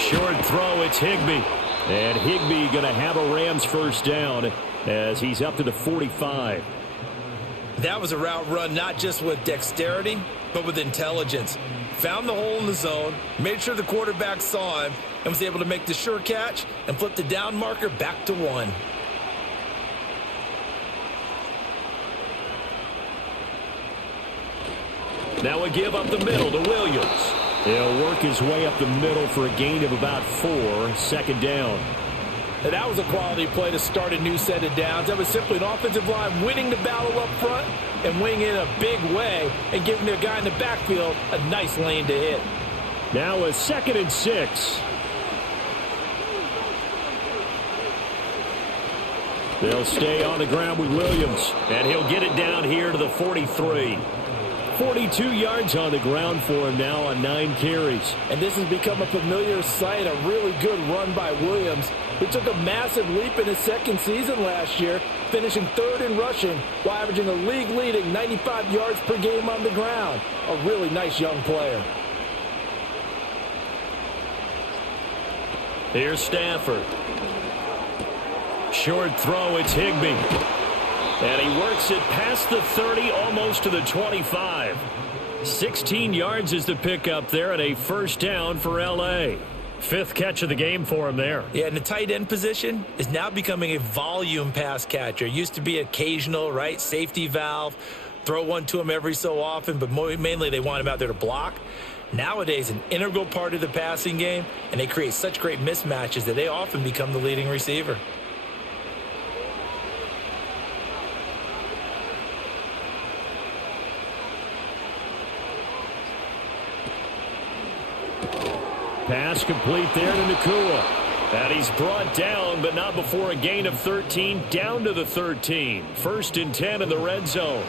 Short throw, it's Higbee. And Higbee going to have a Rams first down as he's up to the 45. That was a route run not just with dexterity, but with intelligence. Found the hole in the zone, made sure the quarterback saw him, and was able to make the sure catch and flip the down marker back to 1. Now a give up the middle to Williams. He'll work his way up the middle for a gain of about 4, 2nd down. And that was a quality play to start a new set of downs. That was simply an offensive line winning the battle up front and winning in a big way and giving their guy in the backfield a nice lane to hit. Now a 2nd and 6. They'll stay on the ground with Williams, and he'll get it down here to the 43. 42 yards on the ground for him now on 9 carries. And this has become a familiar sight, a really good run by Williams, who took a massive leap in his second season last year, finishing 3rd in rushing while averaging a league-leading 95 yards per game on the ground. A really nice young player. Here's Stafford. Short throw, it's Higbee. And he works it past the 30, almost to the 25. 16 yards is the pickup there, and a first down for L.A. 5th catch of the game for him there. Yeah, and the tight end position is now becoming a volume pass catcher. Used to be occasional, right? Safety valve. Throw one to him every so often, but mainly they want him out there to block. Nowadays, an integral part of the passing game, and they create such great mismatches that they often become the leading receiver. Pass complete there to Nakua. And he's brought down, but not before a gain of 13, down to the 13. 1st and 10 in the red zone.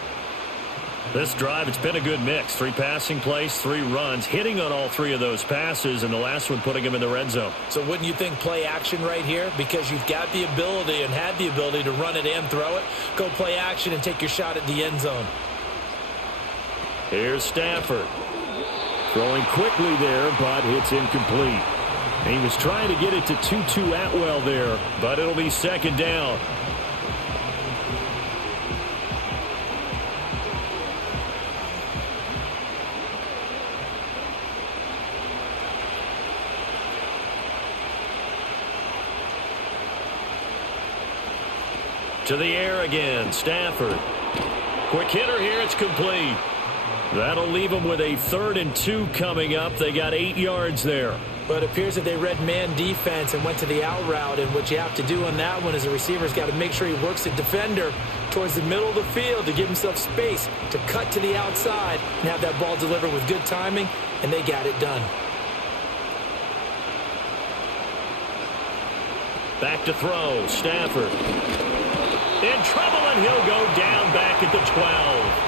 This drive, it's been a good mix. 3 passing plays, 3 runs, hitting on all 3 of those passes, and the last one putting him in the red zone. So wouldn't you think play action right here? Because you've got the ability and had the ability to run it and throw it. Go play action and take your shot at the end zone. Here's Stafford. Throwing quickly there, but it's incomplete. He was trying to get it to Tutu Atwell there, but it'll be 2nd down. To the air again, Stafford. Quick hitter here, it's complete. That'll leave them with a 3rd and 2 coming up. They got 8 yards there. But it appears that they read man defense and went to the out route, and what you have to do on that one is the receiver's got to make sure he works the defender towards the middle of the field to give himself space to cut to the outside and have that ball delivered with good timing, and they got it done. Back to throw, Stafford. In trouble, and he'll go down back at the 12.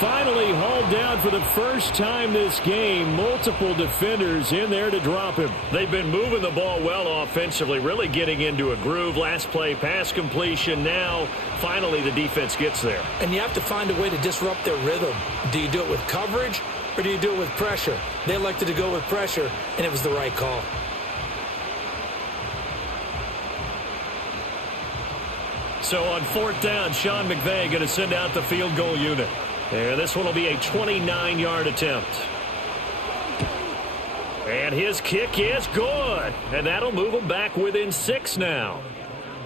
Finally hauled down for the first time this game. Multiple defenders in there to drop him. They've been moving the ball well offensively, really getting into a groove. Last play, pass completion. Now, finally, the defense gets there. And you have to find a way to disrupt their rhythm. Do you do it with coverage, or do you do it with pressure? They elected to go with pressure, and it was the right call. So on 4th down, Sean McVay going to send out the field goal unit. And this one will be a 29-yard attempt. And his kick is good. And that'll move them back within 6 now.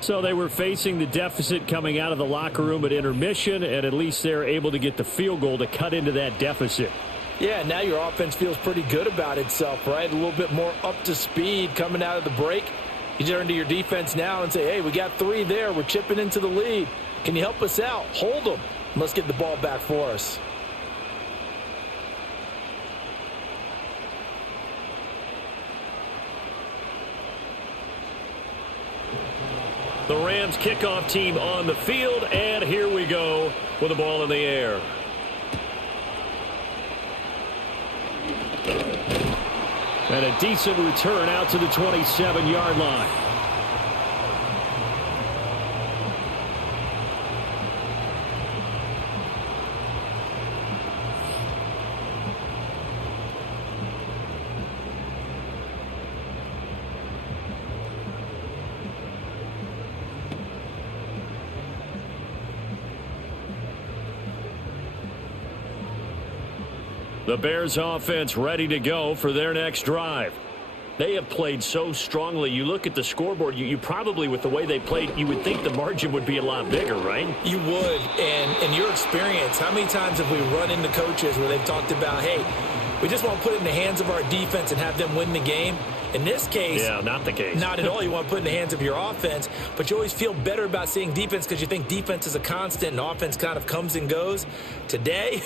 So they were facing the deficit coming out of the locker room at intermission, and at least they're able to get the field goal to cut into that deficit. Yeah, now your offense feels pretty good about itself, right? A little bit more up to speed coming out of the break. You turn to your defense now and say, hey, we got 3 there. We're chipping into the lead. Can you help us out? Hold them. Let's get the ball back for us. The Rams kickoff team on the field, and here we go with the ball in the air. And a decent return out to the 27-yard line. The Bears offense ready to go for their next drive. They have played so strongly. You look at the scoreboard, you probably, with the way they played, you would think the margin would be a lot bigger, right? You would. And in your experience, how many times have we run into coaches where they've talked about, hey, we just want to put it in the hands of our defense and have them win the game? In this case, yeah, not the case. Not at all. You want to put it in the hands of your offense, but you always feel better about seeing defense because you think defense is a constant and offense kind of comes and goes. Today,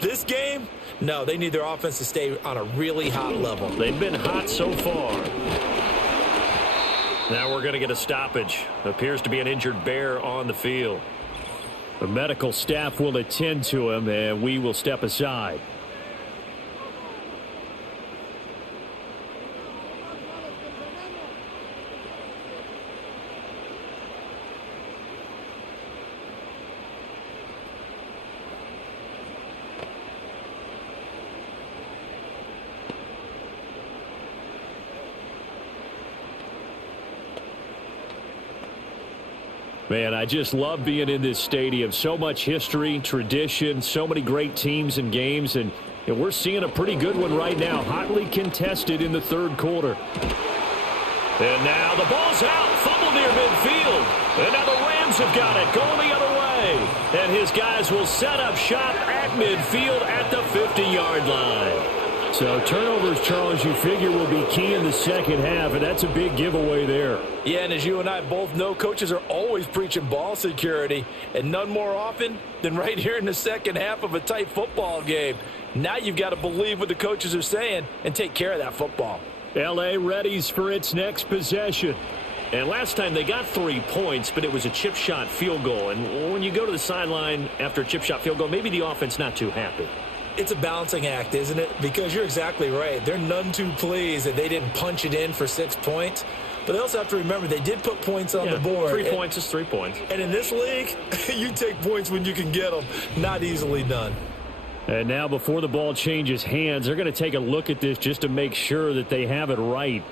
this game, no, they need their offense to stay on a really hot level. They've been hot so far. Now we're going to get a stoppage. Appears to be an injured Bear on the field. The medical staff will attend to him, and we will step aside. Man, I just love being in this stadium. So much history, tradition, so many great teams and games, and we're seeing a pretty good one right now. Hotly contested in the 3rd quarter. And now the ball's out. Fumble near midfield. And now the Rams have got it. Going the other way. And his guys will set up shop at midfield at the 50-yard line. So turnovers, Charles, you figure will be key in the second half, and that's a big giveaway there. Yeah, and as you and I both know, coaches are always preaching ball security, and none more often than right here in the second half of a tight football game. Now you've got to believe what the coaches are saying and take care of that football. L.A. readies for its next possession. And last time they got 3 points, but it was a chip shot field goal. And when you go to the sideline after a chip shot field goal, maybe the offense not too happy. It's a balancing act, isn't it? Because you're exactly right. They're none too pleased that they didn't punch it in for 6 points. But they also have to remember they did put points on the board. 3 points is 3 points. And in this league, you take points when you can get them. Not easily done. And now before the ball changes hands, they're going to take a look at this just to make sure that they have it right.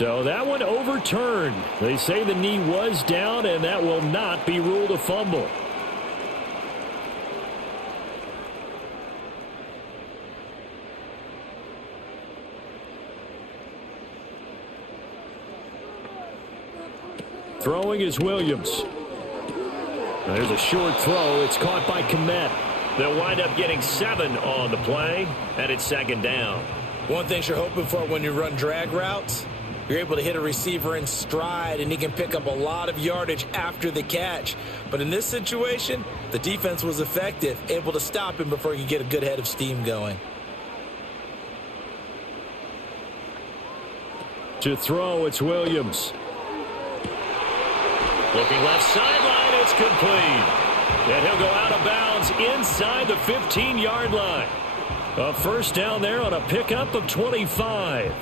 So that one overturned. They say the knee was down, and that will not be ruled a fumble. Throwing is Williams. There's a short throw. It's caught by Komet. They'll wind up getting 7 on the play, and it's second down. One thing you're hoping for when you run drag routes, you're able to hit a receiver in stride, and he can pick up a lot of yardage after the catch. But in this situation, the defense was effective, able to stop him before he could get a good head of steam going. To throw, it's Williams. Looking left sideline, it's complete. And he'll go out of bounds inside the 15-yard line. A first down there on a pickup of 25.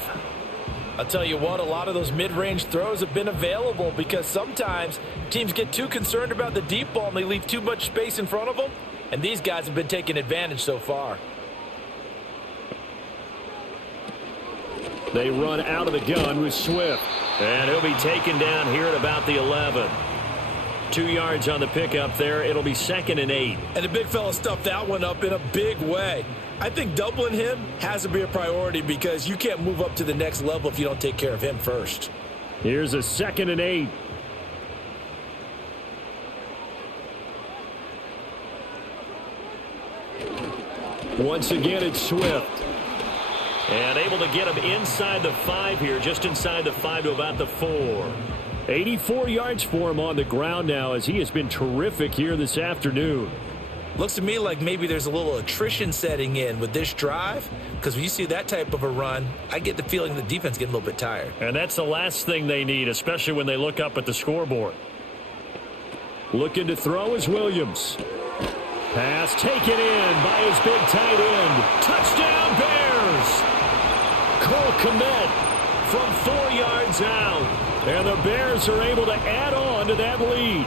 I'll tell you what, a lot of those mid-range throws have been available because sometimes teams get too concerned about the deep ball and they leave too much space in front of them. And these guys have been taking advantage so far. They run out of the gun with Swift. And he'll be taken down here at about the 11. 2 yards on the pickup there. It'll be 2nd and 8. And the big fella stuffed that one up in a big way. I think doubling him has to be a priority because you can't move up to the next level if you don't take care of him first. Here's a 2nd and 8. Once again, it's Swift. And able to get him inside the 5 here, just inside the 5 to about the 4. 84 yards for him on the ground now as he has been terrific here this afternoon. Looks to me like maybe there's a little attrition setting in with this drive because when you see that type of a run, I get the feeling the defense getting a little bit tired. And that's the last thing they need, especially when they look up at the scoreboard. Looking to throw is Williams. Pass taken in by his big tight end. Touchdown Bears! Cole Komet from 4 yards out. And the Bears are able to add on to that lead.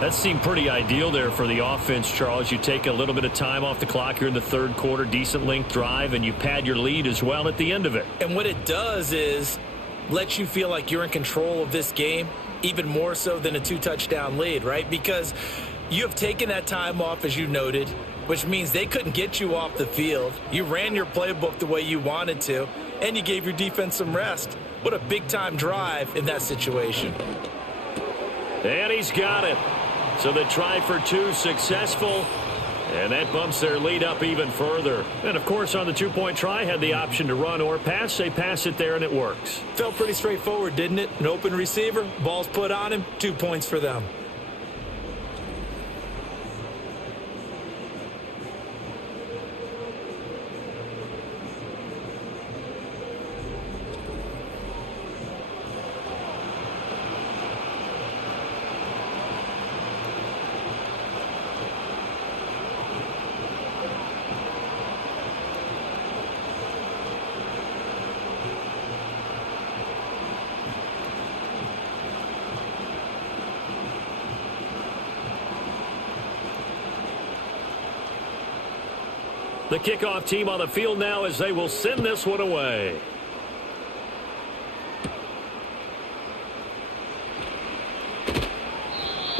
That seemed pretty ideal there for the offense, Charles. You take a little bit of time off the clock here in the third quarter, decent length drive, and you pad your lead as well at the end of it. And what it does is let you feel like you're in control of this game, even more so than a 2-touchdown lead, right? Because you have taken that time off, as you noted, which means they couldn't get you off the field. You ran your playbook the way you wanted to, and you gave your defense some rest. What a big-time drive in that situation. And he's got it. So the try for 2 successful, and that bumps their lead up even further. And, of course, on the 2-point try, had the option to run or pass. They pass it there, and it works. Felt pretty straightforward, didn't it? An open receiver, ball's put on him, 2 points for them. The kickoff team on the field now as they will send this one away.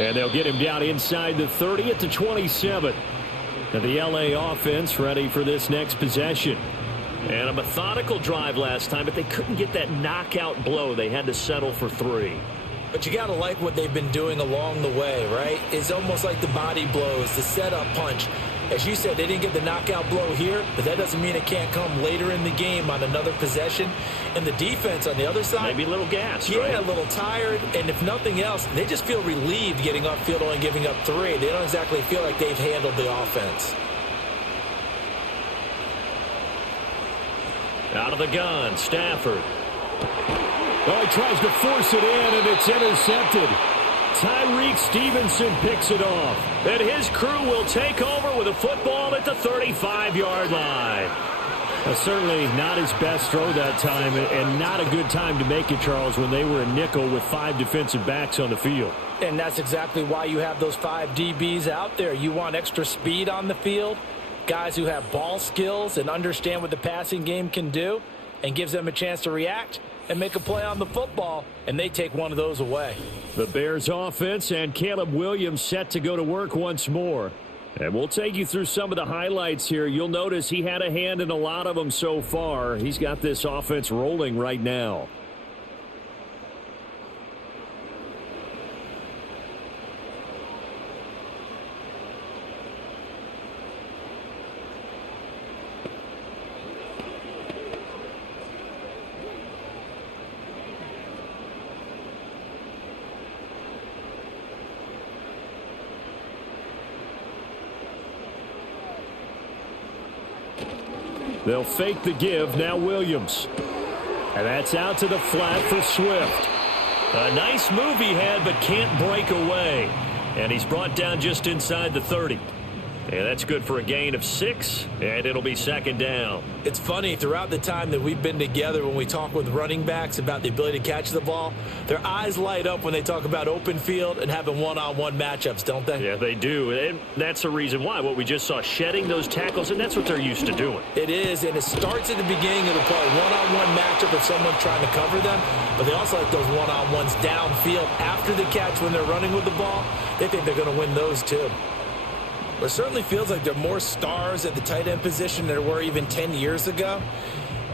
And they'll get him down inside the 30 at the 27. And the LA offense ready for this next possession. And a methodical drive last time, but they couldn't get that knockout blow. They had to settle for 3. But you got to like what they've been doing along the way, right? It's almost like the body blows, the setup punch. As you said, they didn't get the knockout blow here, but that doesn't mean it can't come later in the game on another possession. And the defense on the other side, maybe a little gassed, yeah, right? A little tired. And if nothing else, they just feel relieved getting upfield only giving up 3. They don't exactly feel like they've handled the offense. Out of the gun, Stafford. Oh, he tries to force it in, and it's intercepted. Tyreek Stevenson picks it off. And his crew will take over with a football at the 35-yard line. Certainly not his best throw that time, and not a good time to make it, Charles, when they were a nickel with 5 defensive backs on the field. And that's exactly why you have those 5 DBs out there. You want extra speed on the field, guys who have ball skills and understand what the passing game can do, and gives them a chance to react. and make a play on the football, and they take one of those away. The Bears offense and Caleb Williams set to go to work once more. And we'll take you through some of the highlights here. You'll notice he had a hand in a lot of them so far. He's got this offense rolling right now. They'll fake the give. Now Williams. And that's out to the flat for Swift. A nice move he had, but can't break away. And he's brought down just inside the 30. And that's good for a gain of 6, and it'll be second down. It's funny, throughout the time that we've been together, when we talk with running backs about the ability to catch the ball, their eyes light up when they talk about open field and having one-on-one matchups, don't they? Yeah, they do. And that's the reason why. What we just saw, shedding those tackles, and that's what they're used to doing. It is, and it starts at the beginning of the play. One-on-one matchup if someone's trying to cover them, but they also like those one-on-ones downfield after the catch when they're running with the ball. They think they're going to win those too. But it certainly feels like there are more stars at the tight end position than there were even 10 years ago.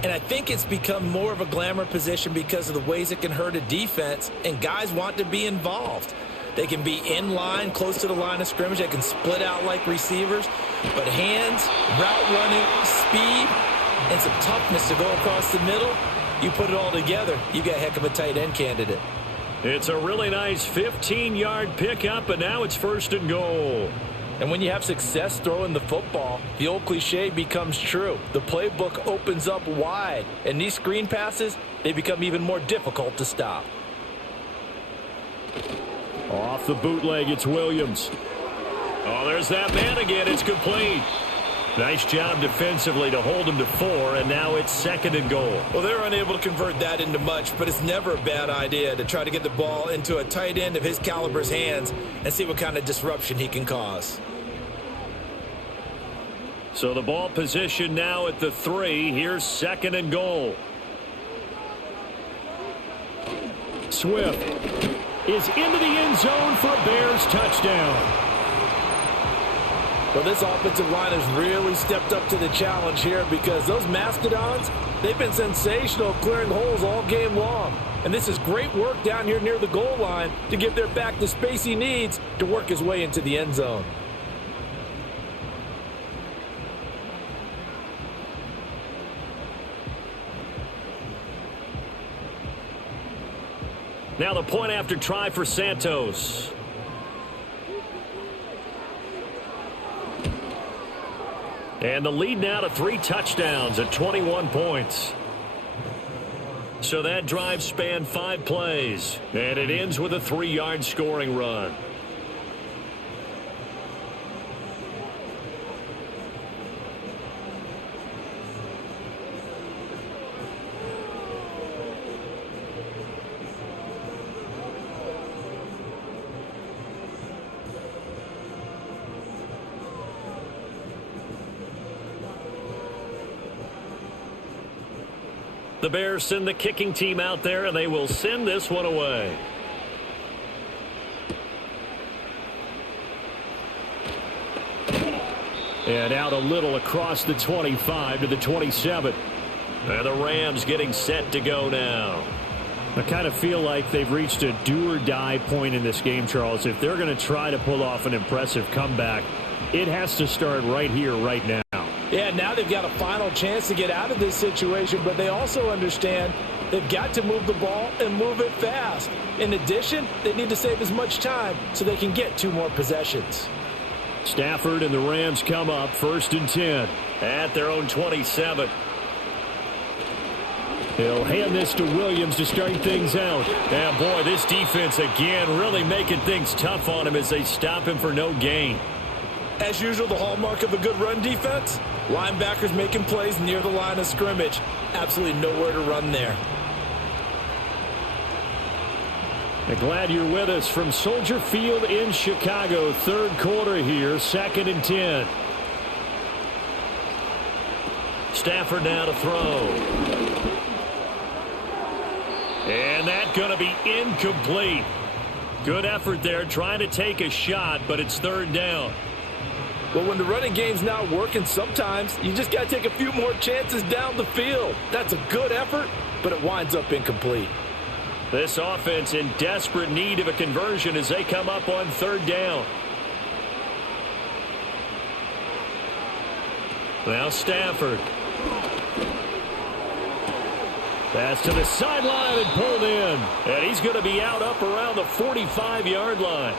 And I think it's become more of a glamour position because of the ways it can hurt a defense, and guys want to be involved. They can be in line, close to the line of scrimmage. They can split out like receivers. But hands, route running, speed, and some toughness to go across the middle, you put it all together, you got a heck of a tight end candidate. It's a really nice 15-yard pickup, and now it's first and goal. And when you have success throwing the football, the old cliche becomes true. The playbook opens up wide, and these screen passes, they become even more difficult to stop. Off the bootleg, it's Williams. Oh, there's that man again. It's complete. Nice job defensively to hold him to 4, and now it's second and goal. Well, they're unable to convert that into much, but it's never a bad idea to try to get the ball into a tight end of his caliber's hands and see what kind of disruption he can cause. So the ball position now at the 3. Here's second and goal. Swift is into the end zone for a Bears touchdown. Well, this offensive line has really stepped up to the challenge here because those Mastodons, they've been sensational clearing holes all game long. And this is great work down here near the goal line to give their back the space he needs to work his way into the end zone. Now the point after try for Santos. And the lead now to 3 touchdowns at 21 points. So that drive spanned 5 plays. And it ends with a 3-yard scoring run. The Bears send the kicking team out there, and they will send this one away. And out a little across the 25 to the 27. And the Rams getting set to go now. I kind of feel like they've reached a do-or-die point in this game, Charles. If they're going to try to pull off an impressive comeback, it has to start right here, right now. Yeah, now they've got a final chance to get out of this situation, but they also understand they've got to move the ball and move it fast. In addition, they need to save as much time so they can get 2 more possessions. Stafford and the Rams come up first and 10. At their own 27. He'll hand this to Williams to start things out. And boy, this defense again really making things tough on him as they stop him for no gain. As usual, the hallmark of a good run defense, linebackers making plays near the line of scrimmage. Absolutely nowhere to run there. I'm glad you're with us from Soldier Field in Chicago. Third quarter here, second and 10. Stafford now to throw. And that's going to be incomplete. Good effort there trying to take a shot, but it's third down. Well, when the running game's not working, sometimes you just got to take a few more chances down the field. That's a good effort, but it winds up incomplete. This offense in desperate need of a conversion as they come up on third down. Now Stafford. Pass to the sideline and pulled in. And he's going to be out up around the 45-yard line.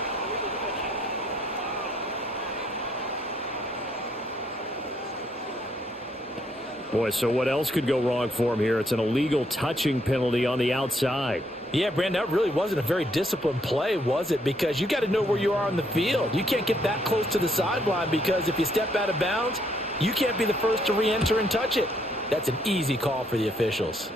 Boy, so what else could go wrong for him here? It's an illegal touching penalty on the outside. Yeah, Brandon, that really wasn't a very disciplined play, was it? Because you got to know where you are on the field. You can't get that close to the sideline because if you step out of bounds, you can't be the first to re-enter and touch it. That's an easy call for the officials.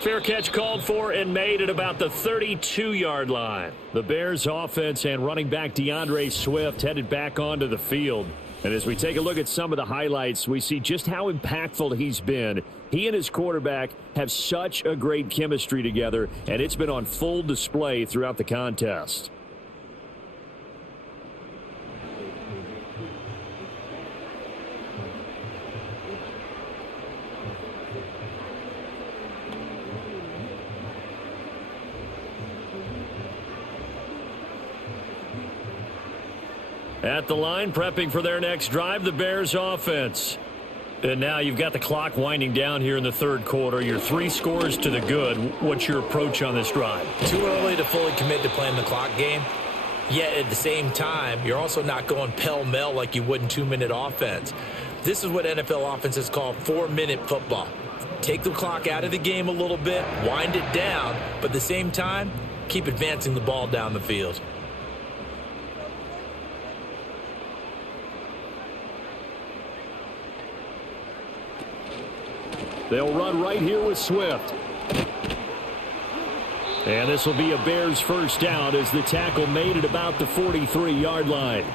Fair catch called for and made at about the 32-yard line. The Bears offense and running back DeAndre Swift headed back onto the field. And as we take a look at some of the highlights, we see just how impactful he's been. He and his quarterback have such a great chemistry together, and it's been on full display throughout the contest. At the line, prepping for their next drive, the Bears offense. And now you've got the clock winding down here in the third quarter. Your 3 scores to the good. What's your approach on this drive? Too early to fully commit to playing the clock game. Yet at the same time, you're also not going pell-mell like you would in 2-minute offense. This is what NFL offenses call 4-minute football. Take the clock out of the game a little bit, wind it down, but at the same time, keep advancing the ball down the field. They'll run right here with Swift. And this will be a Bears first down as the tackle made at about the 43-yard line.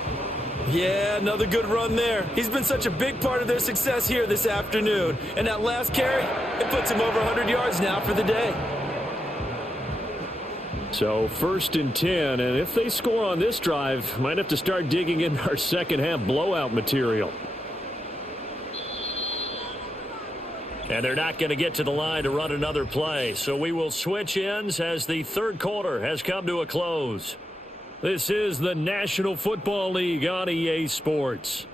Yeah, another good run there. He's been such a big part of their success here this afternoon. And that last carry, it puts him over 100 yards now for the day. So 1st and 10, and if they score on this drive, might have to start digging in our second half blowout material. And they're not going to get to the line to run another play. So we will switch ends as the third quarter has come to a close. This is the National Football League on EA Sports.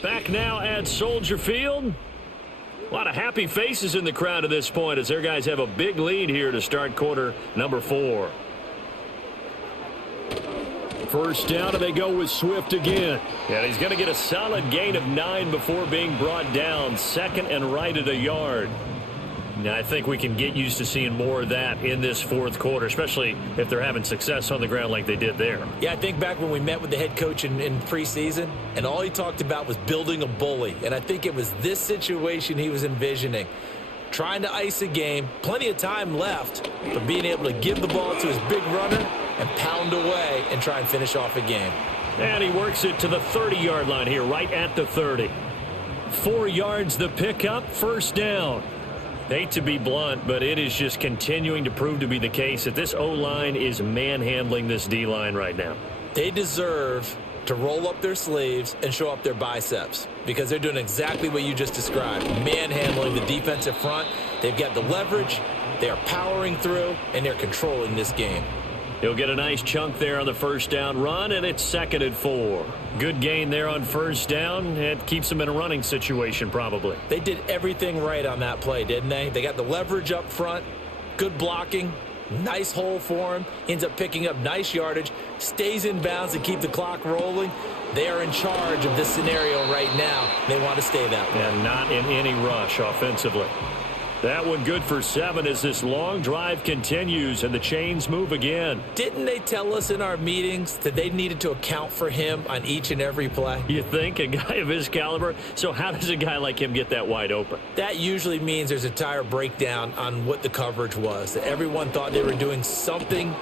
Back now at Soldier Field. A lot of happy faces in the crowd at this point as their guys have a big lead here to start quarter number 4. First down, and they go with Swift again. And he's going to get a solid gain of 9 before being brought down. Second and right at a yard. Now, I think we can get used to seeing more of that in this fourth quarter, especially if they're having success on the ground like they did there. Yeah, I think back when we met with the head coach in preseason, and all he talked about was building a bully. And I think it was this situation he was envisioning. Trying to ice a game, plenty of time left, but being able to give the ball to his big runner and pound away and try and finish off a game. And he works it to the 30-yard line here, right at the 30. 4 yards the pickup, first down. Hate to be blunt, but it is just continuing to prove to be the case that this O-line is manhandling this D-line right now. They deserve to roll up their sleeves and show up their biceps because they're doing exactly what you just described, manhandling the defensive front. They've got the leverage, they are powering through, and they're controlling this game. He'll get a nice chunk there on the first down run, and it's 2nd and 4. Good gain there on first down. It keeps them in a running situation probably. They did everything right on that play, didn't they? They got the leverage up front, good blocking, nice hole for him, ends up picking up nice yardage, stays in bounds to keep the clock rolling. They are in charge of this scenario right now. They want to stay that way. And not in any rush offensively. That one good for 7 as this long drive continues and the chains move again. Didn't they tell us in our meetings that they needed to account for him on each and every play? You think? A guy of his caliber? So how does a guy like him get that wide open? That usually means there's a tire breakdown on what the coverage was. That everyone thought they were doing something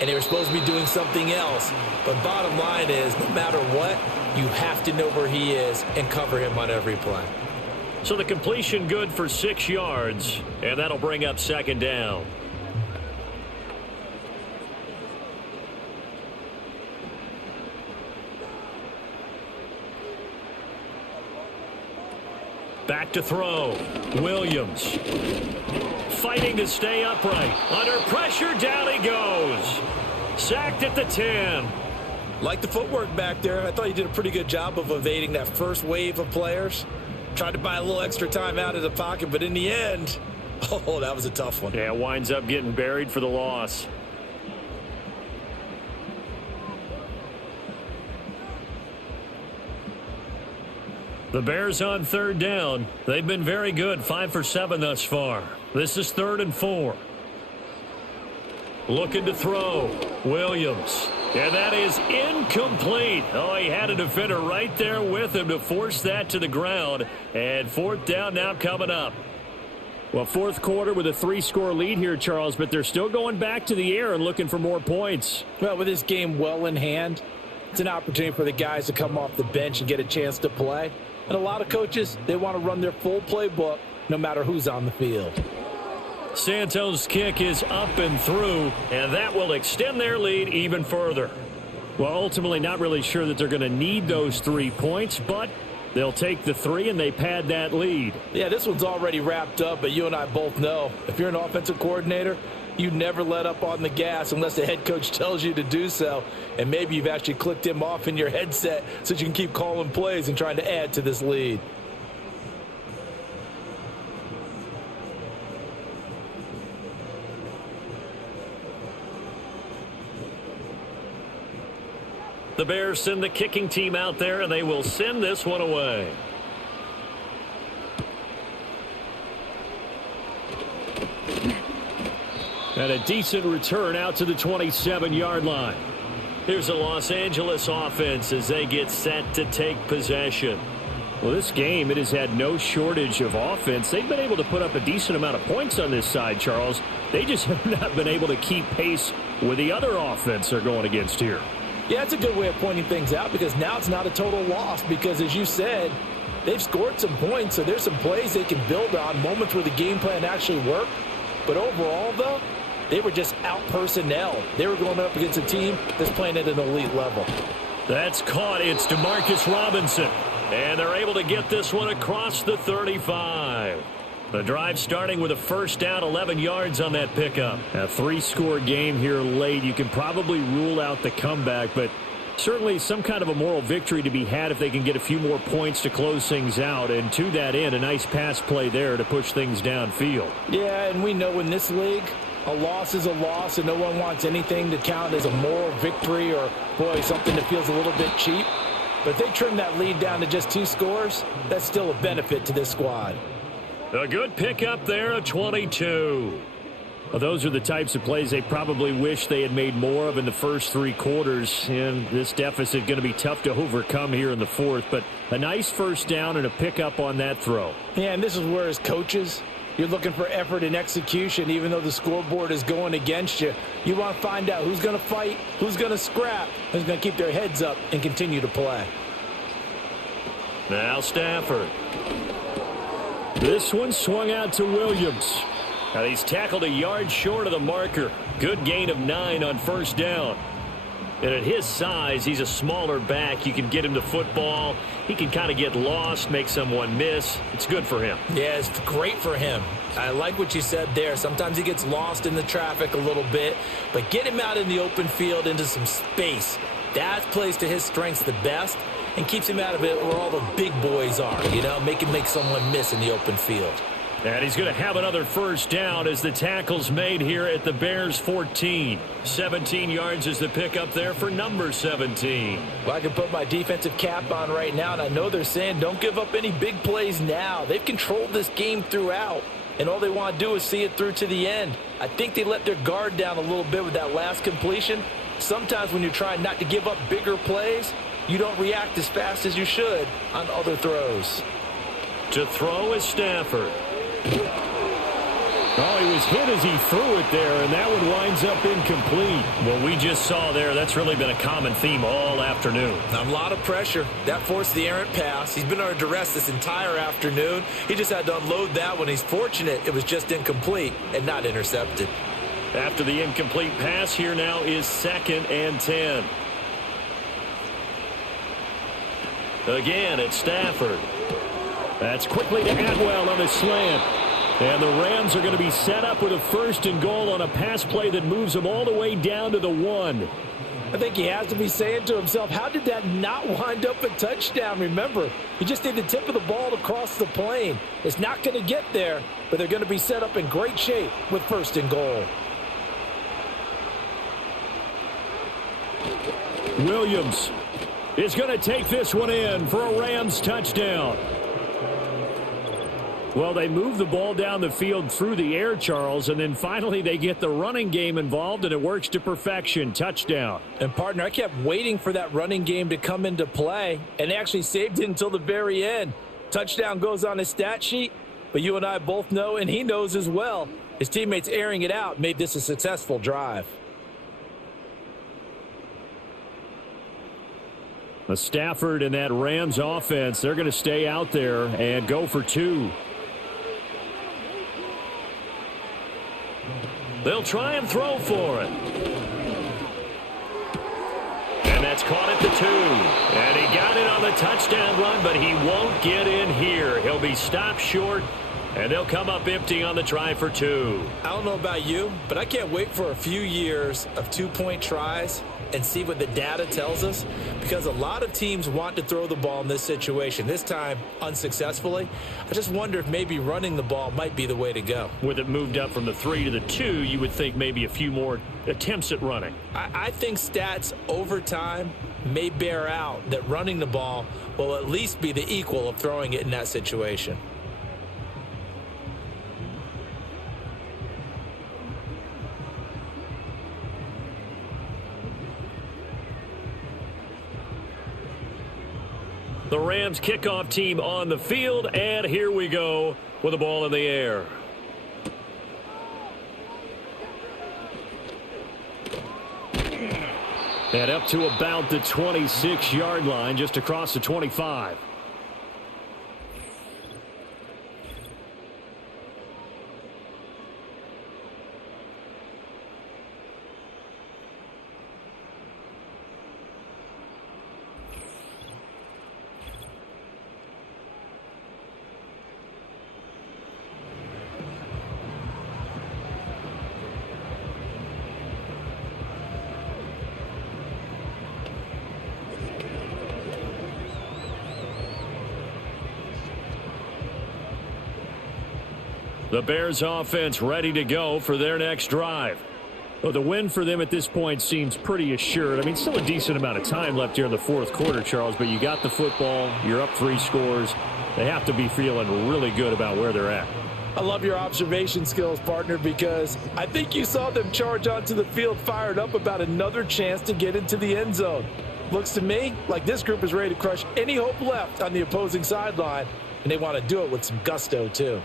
and they were supposed to be doing something else. But bottom line is, no matter what, you have to know where he is and cover him on every play. So the completion good for 6 yards, and that'll bring up second down. Back to throw. Williams. Fighting to stay upright. Under pressure, down he goes. Sacked at the 10. Like the footwork back there. I thought he did a pretty good job of evading that first wave of players. Tried to buy a little extra time out of the pocket, but in the end, oh, that was a tough one. Yeah, winds up getting buried for the loss. The Bears on third down. They've been very good, 5 for 7 thus far. This is 3rd and 4. Looking to throw. Williams. And that is incomplete. Oh, he had a defender right there with him to force that to the ground. And 4th down now coming up. Well, 4th quarter with a 3-score lead here, Charles, but they're still going back to the air and looking for more points. Well, with this game well in hand, it's an opportunity for the guys to come off the bench and get a chance to play. And a lot of coaches, they want to run their full playbook no matter who's on the field. Santos' kick is up and through, and that will extend their lead even further. Well, ultimately not really sure that they're going to need those 3 points, but they'll take the 3 and they pad that lead. Yeah, this one's already wrapped up, but you and I both know if you're an offensive coordinator, you never let up on the gas unless the head coach tells you to do so. And maybe you've actually clicked him off in your headset so you can keep calling plays and trying to add to this lead. The Bears send the kicking team out there, and they will send this one away. And a decent return out to the 27-yard line. Here's the Los Angeles offense as they get set to take possession. Well, this game, it has had no shortage of offense. They've been able to put up a decent amount of points on this side, Charles. They just have not been able to keep pace with the other offense they're going against here. Yeah, that's a good way of pointing things out because now it's not a total loss because, as you said, they've scored some points, so there's some plays they can build on, moments where the game plan actually worked. But overall, though, they were just out-personnel. They were going up against a team that's playing at an elite level. That's caught. It's DeMarcus Robinson. And they're able to get this one across the 35. The drive starting with a first down, 11 yards on that pickup. A 3-score game here late. You can probably rule out the comeback, but certainly some kind of a moral victory to be had if they can get a few more points to close things out. And to that end, a nice pass play there to push things downfield. Yeah, and we know in this league, a loss is a loss, and no one wants anything to count as a moral victory or, boy, something that feels a little bit cheap. But if they trim that lead down to just 2 scores, that's still a benefit to this squad. A good pickup there, a 22. Well, those are the types of plays they probably wish they had made more of in the first 3 quarters. And this deficit going to be tough to overcome here in the 4th. But a nice first down and a pickup on that throw. Yeah, and this is where, as coaches, you're looking for effort and execution. Even though the scoreboard is going against you, you want to find out who's going to fight, who's going to scrap, who's going to keep their heads up and continue to play. Now Stafford. This one swung out to Williams. Now he's tackled a yard short of the marker. Good gain of 9 on first down. And at his size, he's a smaller back. You can get him the football. He can kind of get lost, make someone miss. It's good for him. Yeah, it's great for him. I like what you said there. Sometimes he gets lost in the traffic a little bit, but get him out in the open field into some space. That plays to his strengths the best and keeps him out of it where all the big boys are, you know, make someone miss in the open field. And he's going to have another first down as the tackle's made here at the Bears 14. 17 yards is the pickup there for number 17. Well, I can put my defensive cap on right now, and I know they're saying don't give up any big plays now. They've controlled this game throughout, and all they want to do is see it through to the end. I think they let their guard down a little bit with that last completion. Sometimes when you're trying not to give up bigger plays, you don't react as fast as you should on other throws. To throw is Stafford. Oh, he was hit as he threw it there, and that one winds up incomplete. Well, we just saw there, that's really been a common theme all afternoon. A lot of pressure. That forced the errant pass. He's been under duress this entire afternoon. He just had to unload that one. He's fortunate it was just incomplete and not intercepted. After the incomplete pass, here now is 2nd and 10. Again, it's Stafford. That's quickly to Atwell on a slant. And the Rams are going to be set up with a 1st and goal on a pass play that moves them all the way down to the 1. I think he has to be saying to himself, how did that not wind up a touchdown? Remember, he just need the tip of the ball to cross the plane. It's not going to get there, but they're going to be set up in great shape with 1st and goal. Williams is going to take this one in for a Rams touchdown. Well, they move the ball down the field through the air, Charles, and then finally they get the running game involved, and it works to perfection. Touchdown. And, partner, I kept waiting for that running game to come into play, and they actually saved it until the very end. Touchdown goes on his stat sheet, but you and I both know, and he knows as well, his teammates airing it out made this a successful drive. Stafford and that Rams offense, they're going to stay out there and go for 2. They'll try and throw for it. And that's caught at the 2. And he got it on the touchdown run, but he won't get in here. He'll be stopped short, and they'll come up empty on the try for 2. I don't know about you, but I can't wait for a few years of 2-point tries and see what the data tells us, because a lot of teams want to throw the ball in this situation, this time unsuccessfully. I just wonder if maybe running the ball might be the way to go. With it moved up from the 3 to the 2, you would think maybe a few more attempts at running. I think stats over time may bear out that running the ball will at least be the equal of throwing it in that situation. The Rams kickoff team on the field, and here we go with the ball in the air. And up to about the 26-yard line, just across the 25. The Bears offense ready to go for their next drive. Well, the win for them at this point seems pretty assured. I mean, still a decent amount of time left here in the 4th quarter, Charles, but you got the football, you're up 3 scores. They have to be feeling really good about where they're at. I love your observation skills, partner, because I think you saw them charge onto the field fired up about another chance to get into the end zone. Looks to me like this group is ready to crush any hope left on the opposing sideline, and they want to do it with some gusto, too.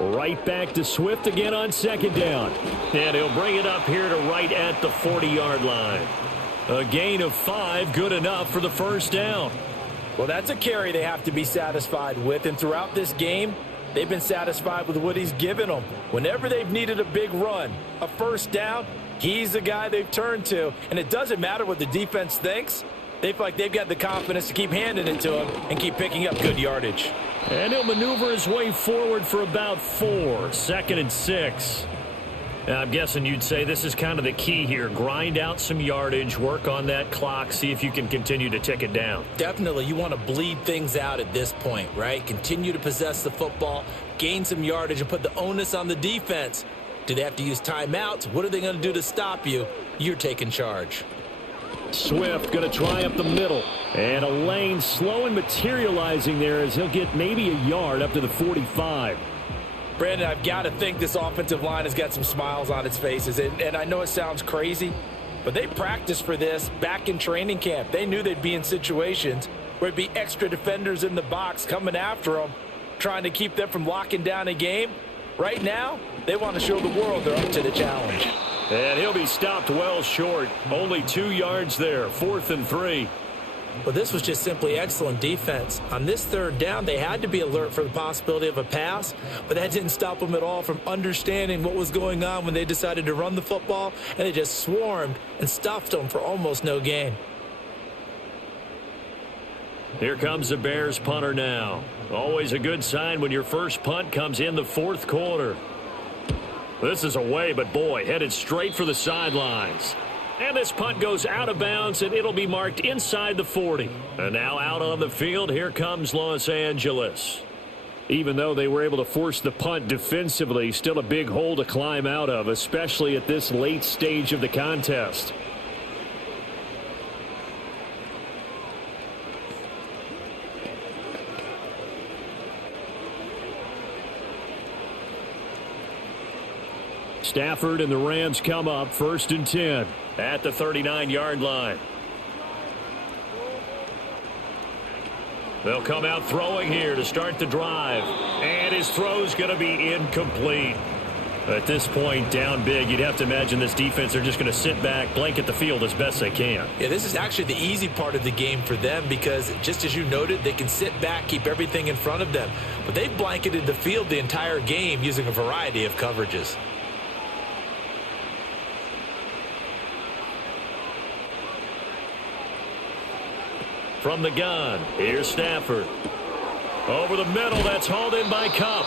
Right back to Swift again on 2nd down. And he'll bring it up here to right at the 40-yard line. A gain of 5, good enough for the 1st down. Well, that's a carry they have to be satisfied with, and throughout this game, they've been satisfied with what he's given them. Whenever they've needed a big run, a 1st down, he's the guy they've turned to, and it doesn't matter what the defense thinks. They feel like they've got the confidence to keep handing it to him and keep picking up good yardage. And he'll maneuver his way forward for about 4. 2nd and 6. I'm guessing you'd say this is kind of the key here. Grind out some yardage, work on that clock, see if you can continue to tick it down. Definitely. You want to bleed things out at this point, right? Continue to possess the football, gain some yardage, and put the onus on the defense. Do they have to use timeouts? What are they going to do to stop you? You're taking charge. Swift going to try up the middle. And a lane slow and materializing there as he'll get maybe a yard up to the 45. Brandon, I've got to think this offensive line has got some smiles on its faces. And I know it sounds crazy, but they practiced for this back in training camp. They knew they'd be in situations where it'd be extra defenders in the box coming after them, trying to keep them from locking down a game. Right now, they want to show the world they're up to the challenge. And he'll be stopped well short. Only 2 yards there, 4th and 3. Well, this was just simply excellent defense. On this 3rd down, they had to be alert for the possibility of a pass, but that didn't stop them at all from understanding what was going on when they decided to run the football, and they just swarmed and stuffed them for almost no gain. Here comes the Bears punter now. Always a good sign when your first punt comes in the 4th quarter. This is away, but boy, headed straight for the sidelines. And this punt goes out of bounds, and it'll be marked inside the 40. And now out on the field, here comes Los Angeles. Even though they were able to force the punt defensively, still a big hole to climb out of, especially at this late stage of the contest. Stafford and the Rams come up 1st and 10 at the 39-yard line. They'll come out throwing here to start the drive. And his throw's going to be incomplete. At this point, down big, you'd have to imagine this defense are just going to sit back, blanket the field as best they can. Yeah, this is actually the easy part of the game for them because, just as you noted, they can sit back, keep everything in front of them. But they've blanketed the field the entire game using a variety of coverages. From the gun, here's Stafford. Over the middle, that's hauled in by Kupp.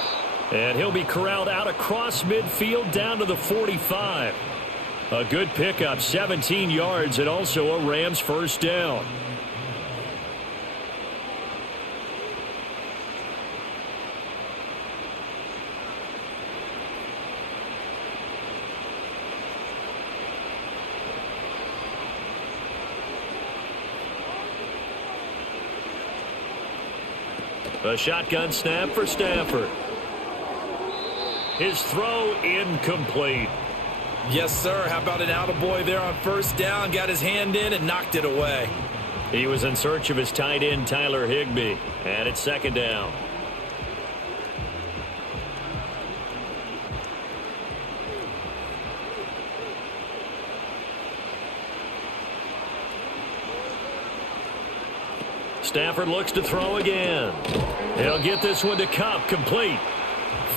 And he'll be corralled out across midfield down to the 45. A good pickup, 17 yards, and also a Rams first down. A shotgun snap for Stafford. His throw incomplete. Yes, sir. How about an attaboy there on 1st down? Got his hand in and knocked it away. He was in search of his tight end, Tyler Higbee. And it's 2nd down. Stafford looks to throw again. He'll get this one to Kupp, complete.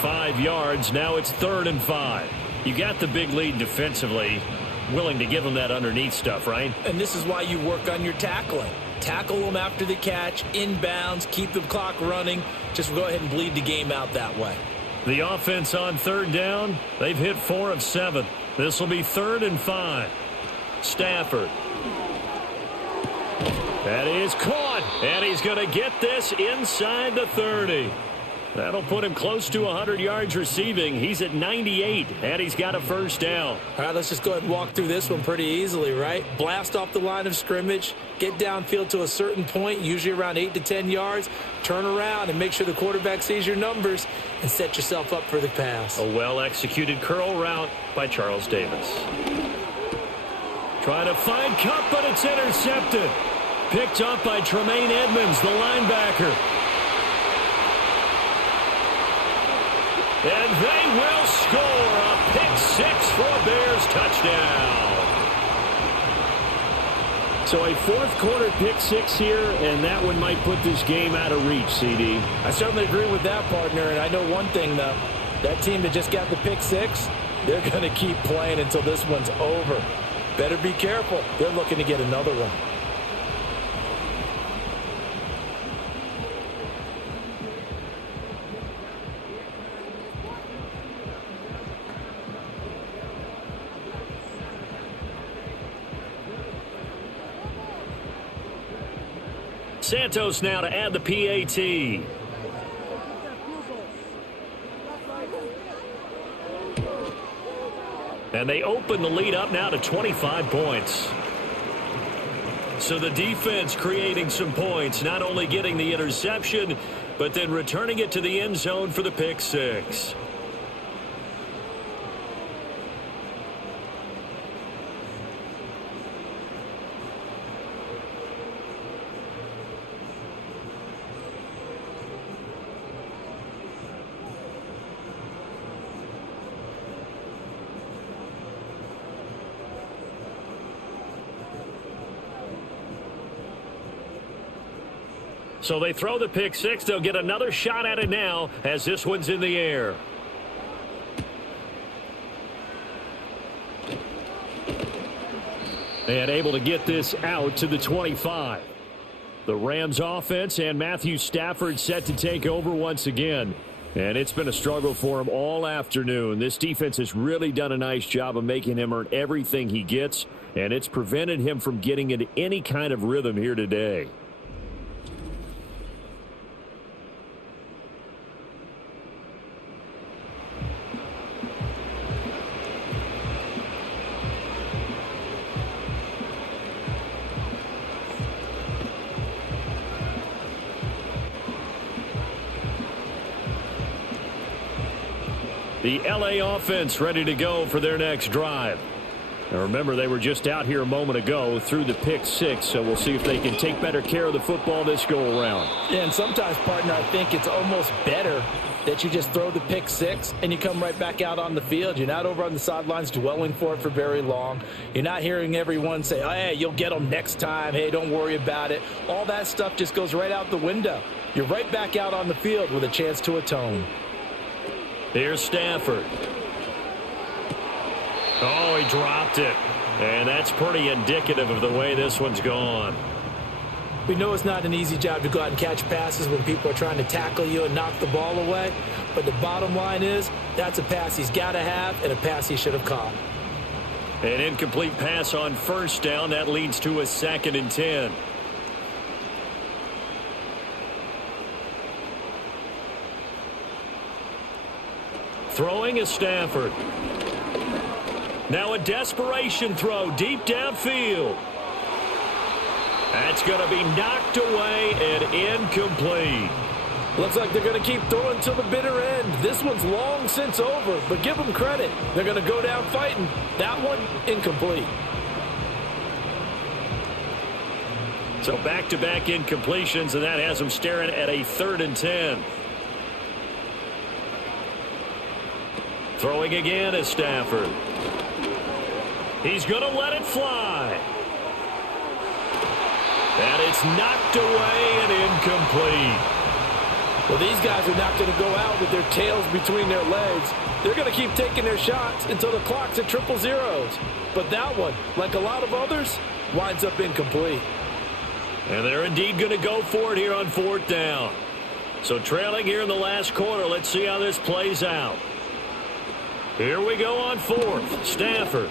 5 yards, now it's 3rd and 5. You got the big lead defensively. Willing to give them that underneath stuff, right? And this is why you work on your tackling. Tackle them after the catch, inbounds, keep the clock running. Just go ahead and bleed the game out that way. The offense on 3rd down, they've hit 4 of 7. This will be 3rd and 5. Stafford. That is caught, and he's going to get this inside the 30. That'll put him close to 100 yards receiving. He's at 98, and he's got a first down. All right, let's just go ahead and walk through this one pretty easily, right? Blast off the line of scrimmage, get downfield to a certain point, usually around 8 to 10 yards, turn around and make sure the quarterback sees your numbers and set yourself up for the pass. A well-executed curl route by Charles Davis. Trying to find Kupp, but it's intercepted. Picked up by Tremaine Edmonds, the linebacker. And they will score a pick 6 for a Bears touchdown. So a 4th quarter pick 6 here, and that one might put this game out of reach, CD. I certainly agree with that, partner, and I know one thing, though. That team that just got the pick 6, they're going to keep playing until this one's over. Better be careful. They're looking to get another one. Santos now to add the PAT. And they open the lead up now to 25 points. So the defense creating some points, not only getting the interception, but then returning it to the end zone for the pick 6. So they throw the pick six. They'll get another shot at it now as this one's in the air. And able to get this out to the 25. The Rams offense and Matthew Stafford set to take over once again. And it's been a struggle for him all afternoon. This defense has really done a nice job of making him earn everything he gets, and it's prevented him from getting into any kind of rhythm here today. The LA offense ready to go for their next drive. Now remember, they were just out here a moment ago through the pick six, so we'll see if they can take better care of the football this go around. Yeah, and sometimes, partner, I think it's almost better that you just throw the pick six and you come right back out on the field. You're not over on the sidelines dwelling for it for very long. You're not hearing everyone say, oh, hey, you'll get them next time. Hey, don't worry about it. All that stuff just goes right out the window. You're right back out on the field with a chance to atone. Here's Stafford. Oh, he dropped it. And that's pretty indicative of the way this one's gone. We know it's not an easy job to go out and catch passes when people are trying to tackle you and knock the ball away. But the bottom line is that's a pass he's got to have and a pass he should have caught. An incomplete pass on first down. That leads to a 2nd and 10. Throwing is Stafford. Now a desperation throw deep downfield. That's going to be knocked away and incomplete. Looks like they're going to keep throwing till the bitter end. This one's long since over, but give them credit. They're going to go down fighting. That one, incomplete. So back-to-back incompletions, and that has them staring at a 3rd and 10. Throwing again is Stafford. He's going to let it fly. And it's knocked away and incomplete. Well, these guys are not going to go out with their tails between their legs. They're going to keep taking their shots until the clock's at 000. But that one, like a lot of others, winds up incomplete. And they're indeed going to go for it here on 4th down. So trailing here in the last quarter, let's see how this plays out. Here we go on 4th. Stafford.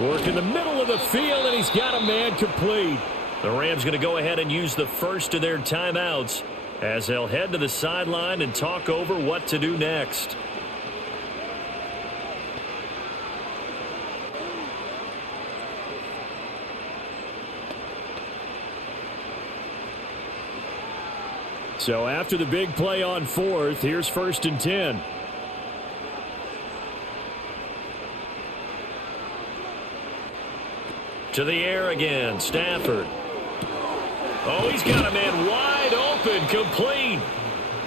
Work in the middle of the field, and he's got a man complete. The Rams going to go ahead and use the first of their timeouts as they'll head to the sideline and talk over what to do next. So after the big play on 4th, here's 1st and 10. To the air again, Stafford. Oh, he's got a man wide open, complete.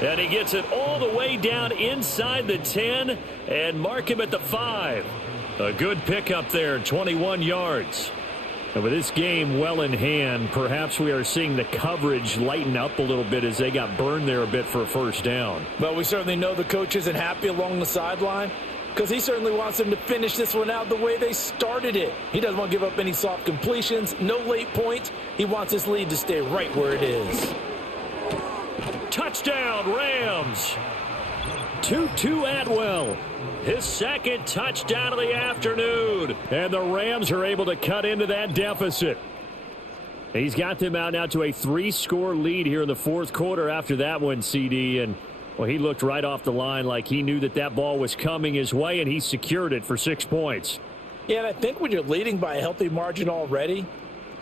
And he gets it all the way down inside the 10 and mark him at the 5. A good pickup there, 21 yards. And with this game well in hand, perhaps we are seeing the coverage lighten up a little bit as they got burned there a bit for a 1st down. But we certainly know the coach isn't happy along the sideline, because he certainly wants them to finish this one out the way they started it. He doesn't want to give up any soft completions, no late points. He wants his lead to stay right where it is. Touchdown, Rams. Tutu Atwell, His 2nd touchdown of the afternoon. and the Rams are able to cut into that deficit. He's got them out now to a 3-score lead here in the 4th quarter after that one, CD, and well, he looked right off the line like he knew that that ball was coming his way, and he secured it for 6 points. Yeah, and I think when you're leading by a healthy margin already,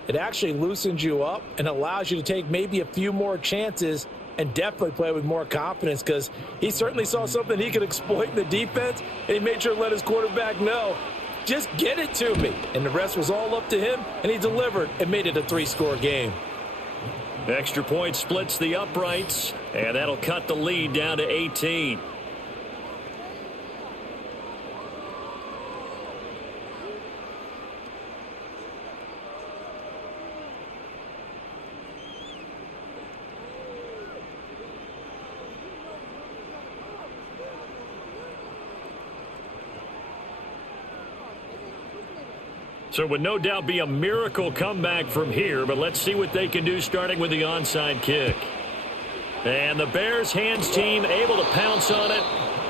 it actually loosens you up and allows you to take maybe a few more chances and definitely play with more confidence, because he certainly saw something he could exploit in the defense, and he made sure to let his quarterback know, just get it to me. And the rest was all up to him, and he delivered and made it a 3-score game. Extra point splits the uprights, and that'll cut the lead down to 18. So it would no doubt be a miracle comeback from here, but let's see what they can do starting with the onside kick. And the Bears hands team able to pounce on it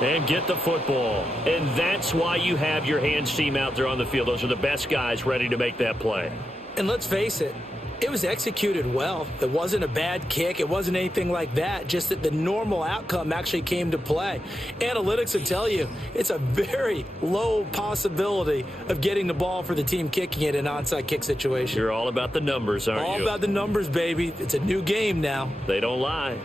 and get the football. And that's why you have your hands team out there on the field. Those are the best guys ready to make that play. And let's face it, it was executed well. It wasn't a bad kick. It wasn't anything like that. Just that the normal outcome actually came to play. Analytics will tell you it's a very low possibility of getting the ball for the team kicking it in an onside kick situation. You're all about the numbers, aren't you? All about the numbers, baby. It's a new game now. They don't lie.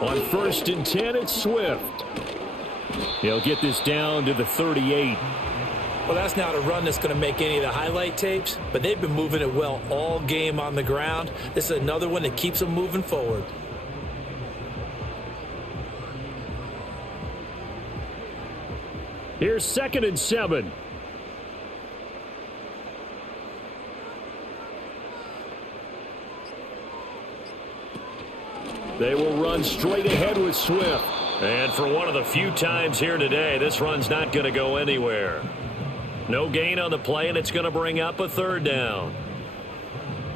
On 1st and 10, it's Swift. He'll get this down to the 38. Well, that's not a run that's going to make any of the highlight tapes, but they've been moving it well all game on the ground. This is another one that keeps them moving forward. Here's 2nd and 7. They will run straight ahead with Swift. And for one of the few times here today, this run's not going to go anywhere. No gain on the play, and it's going to bring up a 3rd down.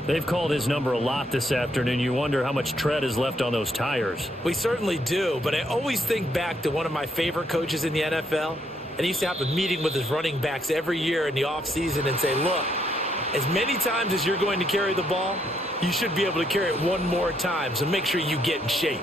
They've called his number a lot this afternoon. You wonder how much tread is left on those tires. We certainly do, but I always think back to one of my favorite coaches in the NFL. And he used to have a meeting with his running backs every year in the offseason and say, look, as many times as you're going to carry the ball, you should be able to carry it one more time, so make sure you get in shape.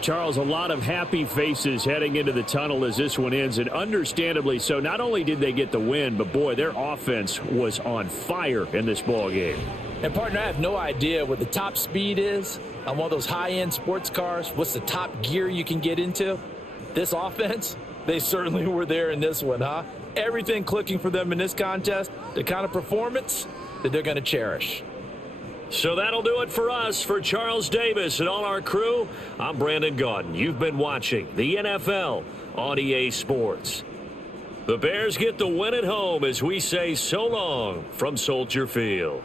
Charles, a lot of happy faces heading into the tunnel as this one ends, and understandably so. Not only did they get the win, but, boy, their offense was on fire in this ball game. And, partner, I have no idea what the top speed is on one of those high-end sports cars. What's the top gear you can get into? This offense, they certainly were there in this one, huh? Everything clicking for them in this contest, the kind of performance that they're going to cherish. So that'll do it for us. For Charles Davis and all our crew, I'm Brandon Gaudin. You've been watching the NFL on EA Sports. The Bears get the win at home as we say so long from Soldier Field.